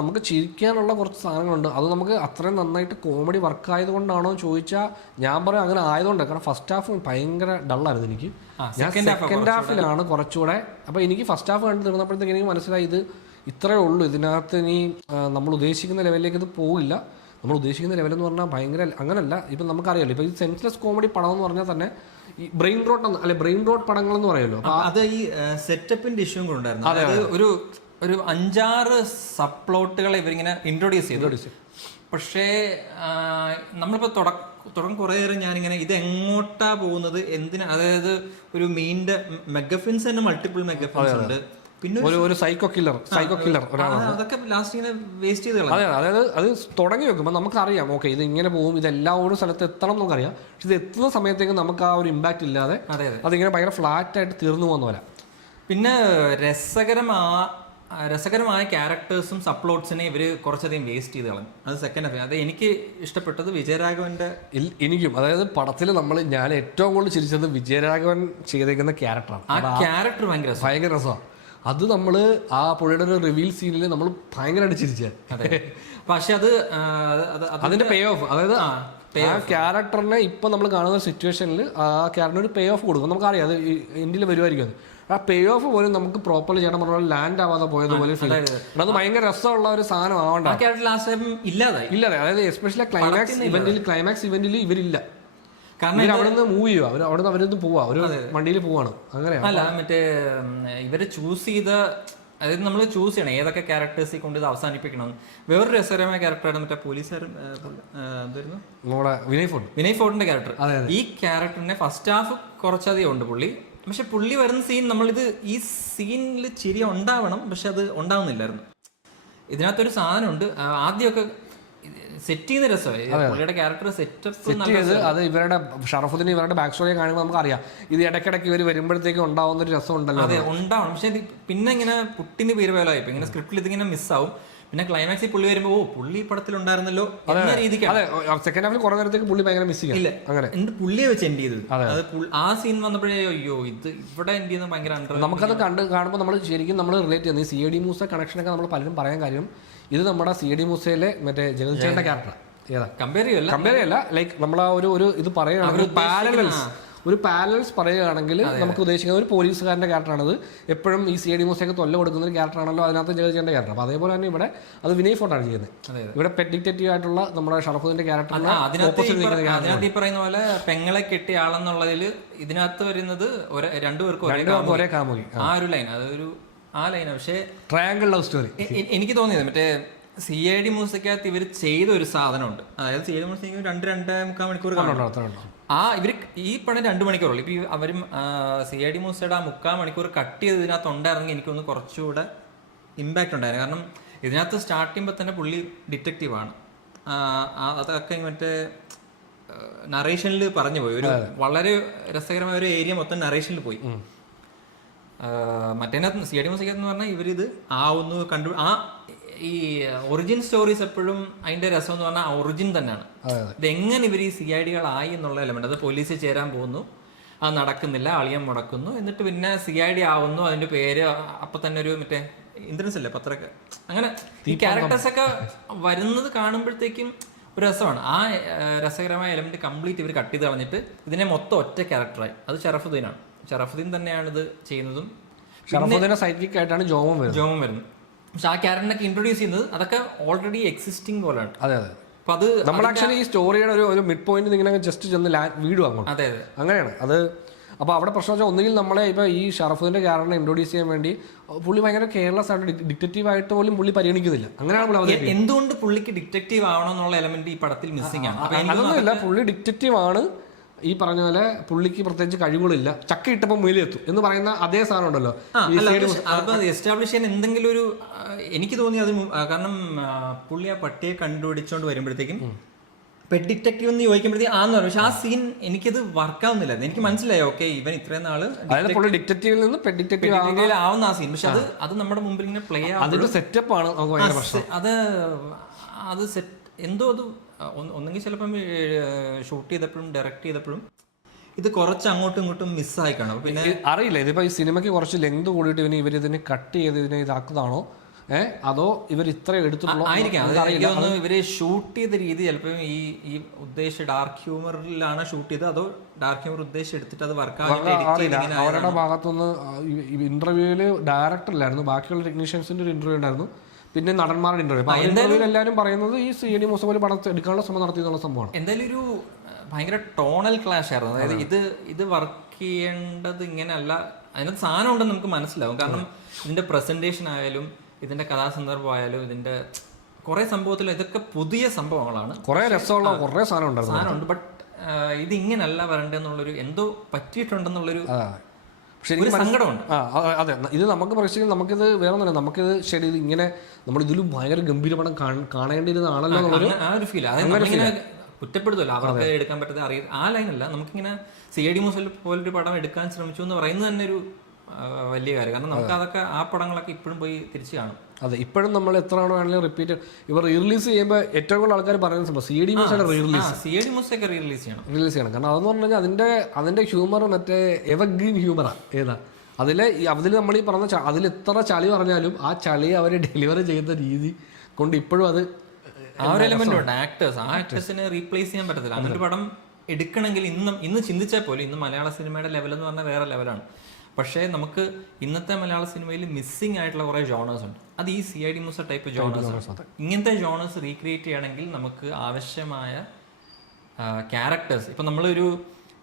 നമുക്ക് ചിരിക്കാനുള്ള കുറച്ച് സാധനങ്ങളുണ്ട്, അത് നമുക്ക് അത്രയും നന്നായിട്ട് കോമഡി വർക്ക് ആയതുകൊണ്ടാണോ എന്ന് ചോദിച്ചാൽ ഞാൻ പറയാം അങ്ങനെ ആയതുകൊണ്ട്. കാരണം ഫസ്റ്റ് ഹാഫ് ഭയങ്കര ഡള്ളായിരുന്നു എനിക്ക്. ഞാൻ സെക്കൻഡ് ഹാഫിലാണ് കുറച്ചുകൂടെ. അപ്പോൾ എനിക്ക് ഫസ്റ്റ് ഹാഫ് കണ്ട് തീർന്നപ്പോഴത്തേക്ക് എനിക്ക് മനസ്സിലായി ഇത് ഇത്രയേ ഉള്ളൂ, ഇതിനകത്ത് ഇനി നമ്മൾ ഉദ്ദേശിക്കുന്ന ലെവലിലേക്ക് ഇത് പോകില്ല. നമ്മൾ ഉദ്ദേശിക്കുന്ന ലെവലെന്ന് പറഞ്ഞാൽ ഭയങ്കര അങ്ങനല്ല. ഇപ്പം നമുക്കറിയാമല്ലോ, ഇപ്പോൾ ഈ സെൻസ്ലെസ് കോമഡി പടം എന്ന് പറഞ്ഞാൽ തന്നെ ഈ ബ്രെയിൻ റോട്ട് പടങ്ങൾ എന്ന് പറയുമല്ലോ. അത് ഈ സെറ്റപ്പിന്റെ ഇഷ്യൂ കൂടെ ഉണ്ടായിരുന്നു. അതായത് ഒരു 5-6 സബ് പ്ലോട്ടുകളെ ഇവരിങ്ങനെ ഇൻട്രൊഡ്യൂസ് ചെയ്തു. പക്ഷേ നമ്മളിപ്പോൾ തുടക്കം കുറേ നേരം ഞാനിങ്ങനെ ഇത് എങ്ങോട്ടാ പോകുന്നത്, എന്തിനാ, അതായത് ഒരു മെയിൻ്റെ മെഗഫിൻസ് തന്നെ മൾട്ടിപ്പിൾ മെഗഫിൻസ് ഉണ്ട്, പിന്നെ ഒരു സൈക്കോ കില്ലർ അതൊക്കെ ലാസ്റ്റ് ഇങ്ങനെ വേസ്റ്റ് ചെയ്ത് കളഞ്ഞു. അതായത് അത് തുടങ്ങി വെക്കുമ്പോൾ നമുക്കറിയാം ഓക്കെ ഇത് ഇങ്ങനെ പോകും, ഇതെല്ലാം ഒരു സ്ഥലത്ത് എത്തണം നമുക്കറിയാം. പക്ഷെ ഇത് എത്തുന്ന സമയത്തേക്ക് നമുക്ക് ആ ഒരു ഇമ്പാക്റ്റ് ഇല്ലാതെ അതിങ്ങനെ ഭയങ്കര ഫ്ലാറ്റ് ആയിട്ട് തീർന്നു പോകുന്ന പോലെ. പിന്നെ രസകരമായ ക്യാരക്ടേഴ്സും സപ്ലോട്ട്സിനെ ഇവർ കുറച്ചധികം വേസ്റ്റ് ചെയ്ത് കളഞ്ഞു. അത് സെക്കൻഡ് ഹാഫ്. അത് എനിക്ക് ഇഷ്ടപ്പെട്ടത് വിജയരാഘവന്റെ എനിക്കും, അതായത് പടത്തിൽ ഞാൻ ഏറ്റവും കൂടുതൽ ചിരിച്ചത് വിജയരാഘവൻ ചെയ്തേക്കുന്ന ക്യാരക്ടറാണ്. ആ ക്യാരക്ടർ ഭയങ്കര രസമാണ്. അത് നമ്മൾ ആ പുള്ളിയുടെ ഒരു റിവീൽ സീനിൽ നമ്മൾ ഭയങ്കരമായിട്ട് ചിരിച്ചത്. പക്ഷെ അത് അതിന്റെ പേ ഓഫ്, അതായത് ആ ക്യാരക്ടറിനെ ഇപ്പൊ നമ്മൾ കാണുന്ന സിറ്റുവേഷനിൽ ആ ക്യാരക്ടറിന് ഒരു പേ ഓഫ് കൊടുക്കും. നമുക്കറിയാം അത് ഇന്ത്യയിൽ വരുമായിരിക്കും. ആ പേ ഓഫ് പോലും നമുക്ക് പ്രോപ്പർലി ചെയ്യണം പറഞ്ഞാൽ ലാൻഡ് ആവാതെ പോയതുപോലെ അത് ഭയങ്കര രസമുള്ള ഒരു സാധനം ആവണ്ട. ഇല്ലാതെ അതായത് എസ്പെഷ്യലി ക്ലൈമാക്സ് ഇവന്റിൽ ഇവരില്ല. കാരണം അവിടുന്ന് മൂവ് ചെയ്യുക, അവിടുന്ന് അവരൊന്ന് പോവാ, ഒരു വണ്ടിയിൽ പോവാണ്. അങ്ങനെയാണ്. അല്ല മറ്റേ ഇവര് ചൂസ് ചെയ്ത, അതായത് നമ്മൾ ചൂസ് ചെയ്യണം ഏതൊക്കെ ക്യാരക്ടേഴ്സിൽ കൊണ്ട് ഇത് അവസാനിപ്പിക്കണം. വേറൊരു രസകരമായ ക്യാരക്ടറാണ് മറ്റേ പോലീസുകാരൻ, എന്തായിരുന്നു, വിനയ് ഫോർട്ടിന്റെ ക്യാരക്ടർ. ഈ ക്യാരക്ടറിന്റെ ഫസ്റ്റ് ഹാഫ് കുറച്ചധികം ഉണ്ട് പുള്ളി. പക്ഷെ പുള്ളി വരുന്ന സീൻ ഈ സീനിൽ ചിരി ഉണ്ടാവണം, പക്ഷെ അത് ഉണ്ടാവുന്നില്ലായിരുന്നു. ഇതിനകത്തൊരു സാധനമുണ്ട്, ആദ്യമൊക്കെ സെറ്റ് ചെയ്യുന്ന രസമായി പുള്ളിയുടെ ക്യാരക്ടർ സെറ്റപ്പ് ചെയ്ത്. അത് ഇവരുടെ ഷറഫുദ്ദീൻ ഇവരുടെ ബാക്ക് സ്റ്റോറി കാണുമ്പോൾ നമുക്കറിയാം ഇത് ഇടയ്ക്കിടയ്ക്ക് ഇവർ വരുമ്പോഴത്തേക്ക് ഉണ്ടാവുന്ന ഒരു രസം ഉണ്ടല്ലോ. അതെ ഉണ്ടാവണം. പക്ഷെ പിന്നെ ഇങ്ങനെ പുട്ടിന് പേരുവേലായി ഇങ്ങനെ സ്ക്രിപ്റ്റിൽ ഇതിങ്ങനെ മിസ്സാവും. പിന്നെ ക്ലൈമാക്സിൽ പുള്ളി വരുമ്പോൾ പുള്ളി പടത്തിൽ ഉണ്ടായിരുന്നല്ലോ എന്ന രീതിക്കാണ്. സെക്കൻഡ് ഹാഫിൽ കുറെ നേരത്തേക്ക് പുള്ളി ഭയങ്കര മിസ്സിംഗ് ഇല്ല. അങ്ങനെ എന്നിട്ട് പുള്ളിയെ വെച്ച് എൻഡ് ചെയ്തത്. അത് ആ സീൻ വന്നപ്പോഴേ അയ്യോ ഇത് ഇവിടെ എൻഡ് ചെയ്യുന്ന ഭയങ്കര നമുക്കത് കാണുമ്പോൾ നമ്മൾ ശരിക്കും നമ്മൾ റിലേറ്റ് ചെയ്യുന്നത് ഈ CID മൂസ കണക്ഷനൊക്കെ നമ്മൾ പലരും പറയാൻ കാര്യം ഇത് നമ്മുടെ CID മൂസയിലെ മറ്റേ ജഗൽചേട്ടന്റെ ക്യാരക്ടർ ഏതാ കമ്പയർ ചെയ്യല്ല. ലൈക്ക് നമ്മൾ ആ ഒരു ഇത് പറയുകയാണെങ്കിൽ ഒരു പാരലൽസ് പറയുകയാണെങ്കിൽ നമുക്ക് ഉദ്ദേശിക്കുന്ന ഒരു പോലീസുകാരൻ്റെ ക്യാരക്ടറാണത്. എപ്പോഴും ഈ CID മൂസയൊക്കെ തൊല്ല കൊടുക്കുന്ന ഒരു ക്യാരക്ടറാണല്ലോ അതിനകത്ത് ജഗൽചേട്ടൻ്റെ ക്യാരക്ടർ. അപ്പോൾ അതേപോലെ തന്നെ ഇവിടെ അത് വിനയ് ഫോർട്ടാണ് ചെയ്യുന്നത്. ഇവിടെ പെറ്റ് ഡിറ്റക്റ്റീവ് ആയിട്ടുള്ള നമ്മുടെ ഷറഫുദ്ദീന്റെ ക്യാരക്ടർ. അതിനകത്ത് ഈ പറയുന്ന പോലെ പെങ്ങളെ കെട്ടിയ ആളെന്നുള്ളതിൽ ഇതിനകത്ത് വരുന്നത് രണ്ടുപേർക്കും ഒരേ കാമുകി. ആ ഒരു ലൈൻ ആ ലൈനാണ്. പക്ഷേ ട്രയാങ്കിൾ ലവ് സ്റ്റോറി എനിക്ക് തോന്നിയത് മറ്റേ CID മൂസയ്ക്കകത്ത് ഇവർ ചെയ്ത ഒരു സാധനമുണ്ട്. അതായത് CID മൂസയ്ക്ക് 2-2.25 മണിക്കൂർ ഇവർ ഈ പടം 2 മണിക്കൂറുള്ളൂ. ഇപ്പം അവരും CID മൂസയുടെ ആ 3/4 മണിക്കൂർ കട്ട് ചെയ്ത് ഇതിനകത്ത് ഉണ്ടായിരുന്നെങ്കിൽ എനിക്കൊന്ന് കുറച്ചുകൂടെ ഇമ്പാക്റ്റ് ഉണ്ടായിരുന്നു. കാരണം ഇതിനകത്ത് സ്റ്റാർട്ട് ചെയ്യുമ്പോൾ തന്നെ പുള്ളി ഡിറ്റക്റ്റീവാണ്. അതൊക്കെ മറ്റേ നറേഷനിൽ പറഞ്ഞു പോയി. ഒരു വളരെ രസകരമായ ഒരു ഏരിയ മൊത്തം നറേഷനിൽ പോയി. മറ്റേനകത്ത് CID മൂസയ്ക്കകത്ത് എന്ന് പറഞ്ഞാൽ ഇവരിത് കണ്ടു ഈ ഒറിജിൻ സ്റ്റോറീസ് എപ്പോഴും അതിന്റെ രസം എന്ന് പറഞ്ഞാൽ ഒറിജിൻ തന്നെയാണ്. ഇതെങ്ങനെ ഇവർ ഈ CIDകളായി എന്നുള്ള എലമെന്റ്, അത് പോലീസിൽ ചേരാൻ പോകുന്നു, അത് നടക്കുന്നില്ല, അളിയൻ മുടക്കുന്നു, എന്നിട്ട് പിന്നെ CID ആവുന്നു, അതിന്റെ പേര് അപ്പൊ തന്നെ ഒരു മറ്റേ ഇന്ദ്രൻസ് അല്ലേ പത്രമൊക്കെ, അങ്ങനെ ഈ ക്യാരക്ടേഴ്സ് ഒക്കെ വരുന്നത് കാണുമ്പോഴത്തേക്കും ഒരു രസമാണ്. ആ രസകരമായ എലമെന്റ് കംപ്ലീറ്റ് ഇവർ കട്ട് ചെയ്ത് കളഞ്ഞിട്ട് ഇതിനെ മൊത്തം ഒറ്റ ക്യാരക്ടറായി. അത് ഷറഫുദ്ദീനാണ്. ഷറഫുദ്ദീൻ തന്നെയാണ് ഇത് ചെയ്യുന്നതും. ഷറഫുദ്ദീന്റെ സൈഡിക് ആയിട്ടാണ് ജോമോൻ വരുന്നത്. പക്ഷെ ആ ക്യാരക്ടറിനൊക്കെ ഇൻട്രൊഡ്യൂസ് ചെയ്യുന്നത് അതൊക്കെ ഓൾറെഡി എക്സിസ്റ്റിംഗ് പോലെയാണ്. അതെ അതെ. അപ്പൊ അത് നമ്മൾ ആക്ച്വലി ഈ സ്റ്റോറിയുടെ ഒരു മിഡ് പോയിന്റ് ഇങ്ങനെ ജസ്റ്റ് ചെന്ന് വീടും അങ്ങോട്ട്. അതെ അതെ അങ്ങനെയാണ് അത്. അപ്പോൾ അവിടെ പ്രശ്നം വെച്ചാൽ ഒന്നുകിൽ നമ്മളെ ഇപ്പോൾ ഈ ഷറഫുദ്ദീൻ്റെ ക്യാരക്ടറിനെ ഇൻട്രൊഡ്യൂസ് ചെയ്യാൻ വേണ്ടി പുള്ളി ഭയങ്കര കെയർലെസ് ആയിട്ട് ഡിറ്റക്റ്റീവ് ആയിട്ട് പോലും പുള്ളി പരിഗണിക്കുന്നില്ല. അങ്ങനെയാണ് എന്തുകൊണ്ട് പുള്ളിക്ക് ഡിറ്റക്റ്റീവ് ആവണം എന്നുള്ള എലമെന്റ് ഈ പടത്തിൽ മിസ്സിംഗ് ആണ്. അതൊന്നുമില്ല, പുള്ളി ഡിറ്റക്റ്റീവ് ആണ്. ഈ പറഞ്ഞ പോലെ പുള്ളിക്ക് പ്രത്യേകിച്ച് കഴിവുകളില്ല, ചക്ക ഇട്ടപ്പോൾ മുയിലെത്തും എന്ന് പറയുന്ന അതേ സാധനം ഉണ്ടല്ലോ. എസ്റ്റാബ്ലിഷ് ചെയ്യാൻ എന്തെങ്കിലും ഒരു എനിക്ക് തോന്നി അത് കാരണം പുള്ളി ആ പട്ടിയെ കണ്ടുപിടിച്ചോണ്ട് വരുമ്പോഴത്തേക്കും പെറ്റ് ഡിറ്റക്റ്റീവ് എന്ന് ചോദിക്കുമ്പോഴത്തേക്കും ആന്ന് പറഞ്ഞു. പക്ഷെ ആ സീൻ എനിക്കത് വർക്കാവുന്നില്ലായിരുന്നു. എനിക്ക് മനസ്സിലായി ഓക്കെ ഇവൻ ഇത്രയും നാള് ഡിറ്റക്റ്റീവിൽ നിന്ന് പെറ്റ് ഡിറ്റക്റ്റീവ് ആവുന്ന ആ സീൻ. പക്ഷെ അത് നമ്മുടെ മുമ്പിൽ ഇങ്ങനെ പ്ലേ ആവുന്ന സെറ്റപ്പ് ആണ്. അത് സെറ്റ് എന്തോ അത് ഒന്നെങ്കിൽ ചിലപ്പം ഷൂട്ട് ചെയ്തപ്പോഴും ഡയറക്റ്റ് ചെയ്തപ്പോഴും ഇത് കുറച്ച് അങ്ങോട്ടും ഇങ്ങോട്ടും മിസ്സായി കാണും. പിന്നെ അറിയില്ല ഇതിപ്പോ ഈ സിനിമയ്ക്ക് കുറച്ച് ലെങ്ത് കൂടിയിട്ട് ഇവർ ഇതിനെ കട്ട് ചെയ്ത് ഇതിനെ ഇതാക്കുന്നതാണോ അതോ ഇവർ ഇത്ര എടുത്തിട്ടുള്ളൂ ആയിരിക്കാം. ഇവര് ഷൂട്ട് ചെയ്ത രീതി ചിലപ്പോൾ ഈ ഉദ്ദേശിച്ച ഡാർക്ക് ഹ്യൂമറിലാണ് ഷൂട്ട് ചെയ്തത്, അതോ ഡാർക്ക് ഹ്യൂമർ ഉദ്ദേശിച്ച് എടുത്തിട്ട് അത് വർക്കാവില്ല. അവരുടെ ഭാഗത്തുനിന്ന് ഇന്റർവ്യൂവില് ഡയറക്ടർ ഇല്ലായിരുന്നു, ബാക്കിയുള്ള ടെക്നീഷ്യൻസിന്റെ ഒരു ഇന്റർവ്യൂ ഉണ്ടായിരുന്നു, പിന്നെ നടന്മാരുടെ ഇന്റർവ്യൂ. എല്ലാവരും പറയുന്നത് ഈ CID മൂസ പടം എടുക്കാനുള്ള ശ്രമം നടത്തി എന്നുള്ള സംഭവമാണ്. എന്തായാലും ഒരു ഭയങ്കര ടോണൽ ക്ലാഷ് ആയിരുന്നു. അതായത് ഇത് വർക്ക് ചെയ്യേണ്ടത് ഇങ്ങനെയല്ല, അതിനകത്ത് സാധനം ഉണ്ടെന്ന് നമുക്ക് മനസ്സിലാവും. കാരണം ഇതിന്റെ പ്രസന്റേഷൻ ആയാലും ഇതിന്റെ കഥാസന്ദർഭമായാലും ഇതിന്റെ കുറെ സംഭവത്തിൽ ഇതൊക്കെ പുതിയ സംഭവങ്ങളാണ്. കുറെ രസമുള്ള കുറെ സാധനമുണ്ട്. ബട്ട് ഇത് ഇങ്ങനല്ല വരണ്ടെന്നുള്ളൊരു എന്തോ പറ്റിയിട്ടുണ്ടെന്നുള്ളൊരു സങ്കടമുണ്ട്. അതെ, ഇത് നമുക്ക് പ്രശ്നം, നമുക്കിത് വേറെ ഒന്നുമില്ല, നമുക്കിത് ശരി ഇങ്ങനെ നമ്മൾ ഇതിലും ഭയങ്കര ഗംഭീരപടം കാണേണ്ടിയിരുന്നതാണല്ലോ എന്നുള്ളൊരു ആ ഒരു ഫീൽ. അതായത് കുറ്റപ്പെടുത്തല്ലോ അവർക്ക് എടുക്കാൻ പറ്റാത്ത അറിയാം ആ ലൈനല്ല. നമുക്കിങ്ങനെ CID മൂസ പോലൊരു പടം എടുക്കാൻ ശ്രമിച്ചു എന്ന് പറയുന്നത് തന്നെ ഒരു വലിയ കാര്യം. കാരണം നമുക്ക് അതൊക്കെ ആ പടങ്ങളൊക്കെ ഇപ്പോഴും പോയി തിരിച്ചു കാണും. അതെ, ഇപ്പോഴും നമ്മൾ എത്ര തവണ വേണമെങ്കിലും റിപ്പീറ്റ് ഇവർ റിലീസ് ചെയ്യുമ്പോൾ ഏറ്റവും കൂടുതൽ ആൾക്കാർ പറയുന്ന സംഭവം CID മൂസയുടെ റിലീസ് ചെയ്യണം. കാരണം അതെന്ന് പറഞ്ഞു കഴിഞ്ഞാൽ അതിന്റെ ഹ്യൂമർ മറ്റേ എവർഗ്രീൻ ഹ്യൂമറാണ്. ഏതാ അതിൽ നമ്മൾ ഈ പറഞ്ഞ അതിൽ എത്ര ചളി പറഞ്ഞാലും ആ ചളി അവരെ ഡെലിവറി ചെയ്യുന്ന രീതി കൊണ്ട് ഇപ്പോഴും അത് ആ ഒരു എലമെന്റ് ഉണ്ട്. ആക്ടേഴ്സിനെ റീപ്ലേസ് ചെയ്യാൻ പറ്റത്തില്ല. അങ്ങനെ ഒരു പടം എടുക്കണമെങ്കിൽ ഇന്ന് ചിന്തിച്ചാൽ പോലും ഇന്ന് മലയാള സിനിമയുടെ ലെവൽ എന്ന് പറഞ്ഞാൽ വേറെ ലെവലാണ്. പക്ഷേ നമുക്ക് ഇന്നത്തെ മലയാള സിനിമയിൽ മിസ്സിംഗ് ആയിട്ടുള്ള കുറേ ജോണേഴ്സ് ഉണ്ട്. അത് ഈ CID മൂസ ടൈപ്പ് ജോണേഴ്സ്. ഇങ്ങനത്തെ ജോണേഴ്സ് റീക്രിയേറ്റ് ചെയ്യണമെങ്കിൽ നമുക്ക് ആവശ്യമായ ക്യാരക്ടേഴ്സ്, ഇപ്പം നമ്മളൊരു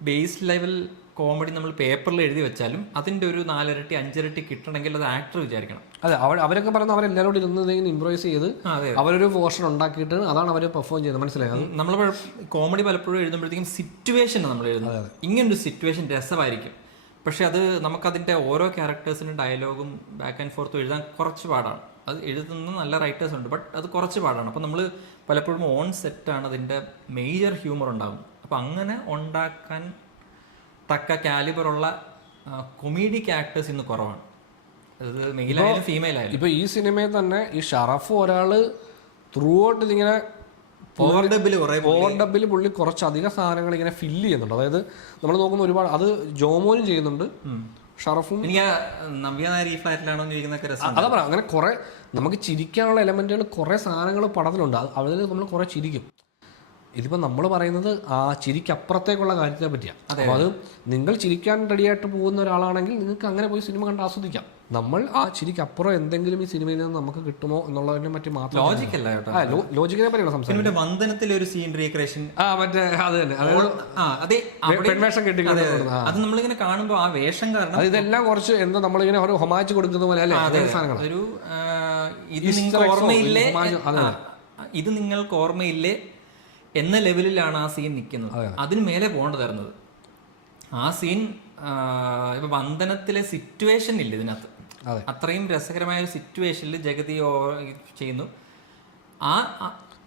ബേസ് ലെവൽ കോമഡി നമ്മൾ പേപ്പറിൽ എഴുതി വെച്ചാലും അതിന്റെ ഒരു 4 ഇരട്ടി 5 ഇരട്ടി കിട്ടണമെങ്കിൽ അത് ആക്ടർ വിചാരിക്കണം. അതെ, അവരൊക്കെ പറയുന്നത് അവരെല്ലാവരോടും ഇരുന്ന് ഇംപ്രൂവൈസ് ചെയ്ത് അവരൊരു പോർഷൻ ഉണ്ടാക്കിയിട്ട് അതാണ് അവർ പെർഫോം ചെയ്യുന്നത്. മനസ്സിലായത് നമ്മൾ കോമഡി പലപ്പോഴും എഴുതുമ്പോഴത്തേക്കും സിറ്റുവേഷൻ നമ്മൾ എഴുതുന്നത് ഇങ്ങനൊരു സിറ്റുവേഷൻ രസമായിരിക്കും. പക്ഷെ അത് നമുക്കതിൻ്റെ ഓരോ ക്യാരക്ടേഴ്സിനും ഡയലോഗും ബാക്ക് ആൻഡ് ഫോർത്തും എഴുതാൻ കുറച്ച് പാടാണ്. അത് എഴുതുന്ന നല്ല റൈറ്റേഴ്സ് ഉണ്ട്, ബട്ട് അത് കുറച്ച് പാടാണ്. അപ്പോൾ നമ്മൾ പലപ്പോഴും ഓൺ സെറ്റാണ് അതിൻ്റെ മേജർ ഹ്യൂമർ ഉണ്ടാകും. അപ്പോൾ അങ്ങനെ ഉണ്ടാക്കാൻ തക്ക കാലിബറുള്ള കൊമീഡിക് ആക്ടേഴ്സ് ഇന്ന് കുറവാണ്. അത് മെയിലായാലും ഫീമെയിലായാലും. ഇപ്പോൾ ഈ സിനിമയിൽ തന്നെ ഈ ഷറഫ് ഒരാൾ ത്രൂ ഔട്ട് ഇതിങ്ങനെ ഓവർ ഡബിൽ പുള്ളി കുറച്ചധികം സാധനങ്ങൾ ഇങ്ങനെ ഫില്ല് ചെയ്യുന്നുണ്ട്. അതായത് നമ്മൾ നോക്കുന്ന ഒരുപാട് അത് ജോമോനും ചെയ്യുന്നുണ്ട്, ഷറഫും. അതാ പറയാം, അങ്ങനെ കുറെ നമുക്ക് ചിരിക്കാനുള്ള എലമെന്റുകൾ കുറെ സാധനങ്ങൾ പടത്തിലുണ്ട്. അതിൽ നമ്മൾ കുറെ ചിരിക്കും. ഇതിപ്പോ നമ്മൾ പറയുന്നത് ആ ചിരിക്കപ്പുറത്തേക്കുള്ള കാര്യത്തെ പറ്റിയാണ്. അപ്പോൾ അത് നിങ്ങൾ ചിരിക്കാൻ റെഡിയായിട്ട് പോകുന്ന ഒരാളാണെങ്കിൽ നിങ്ങൾക്ക് അങ്ങനെ പോയി സിനിമ കണ്ട് ആസ്വദിക്കാം. നമ്മൾ ആ ചിരിക്കപ്പുറം എന്തെങ്കിലും ഈ സിനിമയിൽ നിന്ന് നമുക്ക് കിട്ടുമോ എന്നുള്ളതിനെ പറ്റി മാത്രം ലോജിക്കിനെ പറ്റിയാണ് സംസാരിക്കുന്നത്. വന്ദനത്തിലെ ഒരു സീൻ റീക്രിയേഷൻ മറ്റേ അത് തന്നെ, പെൺവേഷം കെട്ടി അത് നമ്മളിങ്ങനെ കാണുമ്പോൾ ആ വേഷം കാരണം ഇതെല്ലാം കുറച്ച് എന്താ നമ്മളിങ്ങനെ ഓരോ ഹൊമാച്ച് കൊടുക്കുന്ന പോലെ അല്ലേ സാധനങ്ങൾ. ഒരു ഇത് നിങ്ങൾക്ക് ഓർമ്മയില്ലേ, ഇത് നിങ്ങൾക്ക് ഓർമ്മയില്ലേ എന്ന ലെവലിലാണ് ആ സീൻ നിൽക്കുന്നത്. അതിന് മേലെ പോകേണ്ടതായിരുന്നത് ആ സീൻ. ഇപ്പൊ വന്ദനത്തിലെ സിറ്റുവേഷൻ ഇല്ല ഇതിനകത്ത്. അത്രയും രസകരമായ ഒരു സിറ്റുവേഷനിൽ ജഗതി ചെയ്യുന്നു. ആ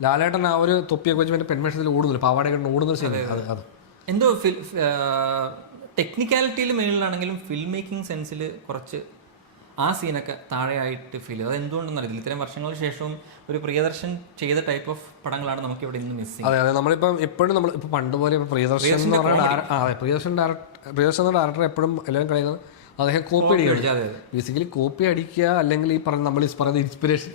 ലാലേട്ടൻ ആ ഒരു തൊപ്പിയൊക്കെ വെച്ച് പെൺവേഷത്തിൽ ഓടുന്നില്ല, പാവാട ഓടുന്ന എന്തോ ടെക്നിക്കാലിറ്റിയിൽ മേളിലാണെങ്കിലും ഫിൽം മേക്കിംഗ് സെൻസിൽ കുറച്ച് ആ സീനൊക്കെ താഴെയായിട്ട് ഫീൽ ചെയ്തു. അത് എന്തുകൊണ്ടെന്ന് അറിയില്ല. ഇത്രയും വർഷങ്ങൾക്ക് ശേഷവും ഒരു പ്രിയദർശൻ ചെയ്ത ടൈപ്പ് ഓഫ് പടങ്ങളാണ് നമുക്ക് ഇവിടെ ഇന്ന് മിസ്സിംഗ്. അതെ അതെ, നമ്മളിപ്പം എപ്പോഴും നമ്മൾ ഇപ്പം പണ്ട് പോലെ പ്രിയദർശൻ എന്ന് പറഞ്ഞ പ്രിയദർശൻ എന്ന ഡയറക്ടർ എപ്പോഴും എല്ലാവരും കളിക്കുന്നത് അദ്ദേഹം കോപ്പി അടിക്കുക, ബേസിക്കലി കോപ്പി അടിക്കുക, അല്ലെങ്കിൽ ഈ പറഞ്ഞ നമ്മൾ പറയുന്ന ഇൻസ്പിറേഷൻ,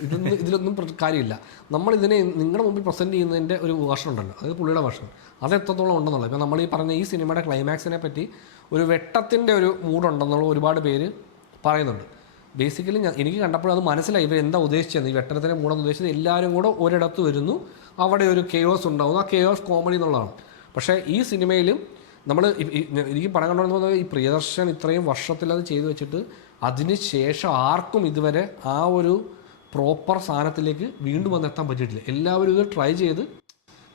ഇതിലൊന്നും കാര്യമില്ല. നമ്മളിതിനെ നിങ്ങളുടെ മുമ്പിൽ പ്രസൻറ്റ് ചെയ്യുന്നതിൻ്റെ ഒരു വേർഷൻ ഉണ്ടല്ലോ, അത് പുള്ളിയുടെ വേർഷൻ, അത് എത്രത്തോളം ഉണ്ടെന്നുള്ളത്. ഇപ്പം നമ്മൾ ഈ പറഞ്ഞ ഈ സിനിമയുടെ ക്ലൈമാക്സിനെ പറ്റി ഒരു വെട്ടത്തിൻ്റെ ഒരു മൂഡുണ്ടെന്നുള്ള ഒരുപാട് പേര് പറയുന്നുണ്ട്. ബേസിക്കലി എനിക്ക് കണ്ടപ്പോൾ അത് മനസ്സിലായി ഇവർ എന്താ ഉദ്ദേശിച്ചത്. ഈ വെട്ടത്തിൻ്റെ മൂടെന്ന് ഉദ്ദേശിച്ചത് എല്ലാവരും കൂടെ ഒരിടത്ത് വരുന്നു, അവിടെ ഒരു കെയോസ് ഉണ്ടാകുന്നു, ആ കെയോസ് കോമഡി എന്നുള്ളതാണ്. പക്ഷേ ഈ സിനിമയിലും നമ്മൾ എനിക്ക് പടം കണ്ടുകൊണ്ടിരുന്നത് ഈ പ്രിയദർശൻ ഇത്രയും വർഷത്തിൽ അത് ചെയ്തു വെച്ചിട്ട് അതിന് ശേഷം ആർക്കും ഇതുവരെ ആ ഒരു പ്രോപ്പർ സാധനത്തിലേക്ക് വീണ്ടും വന്നെത്താൻ പറ്റിയിട്ടില്ല. എല്ലാവരും ഇത് ട്രൈ ചെയ്ത്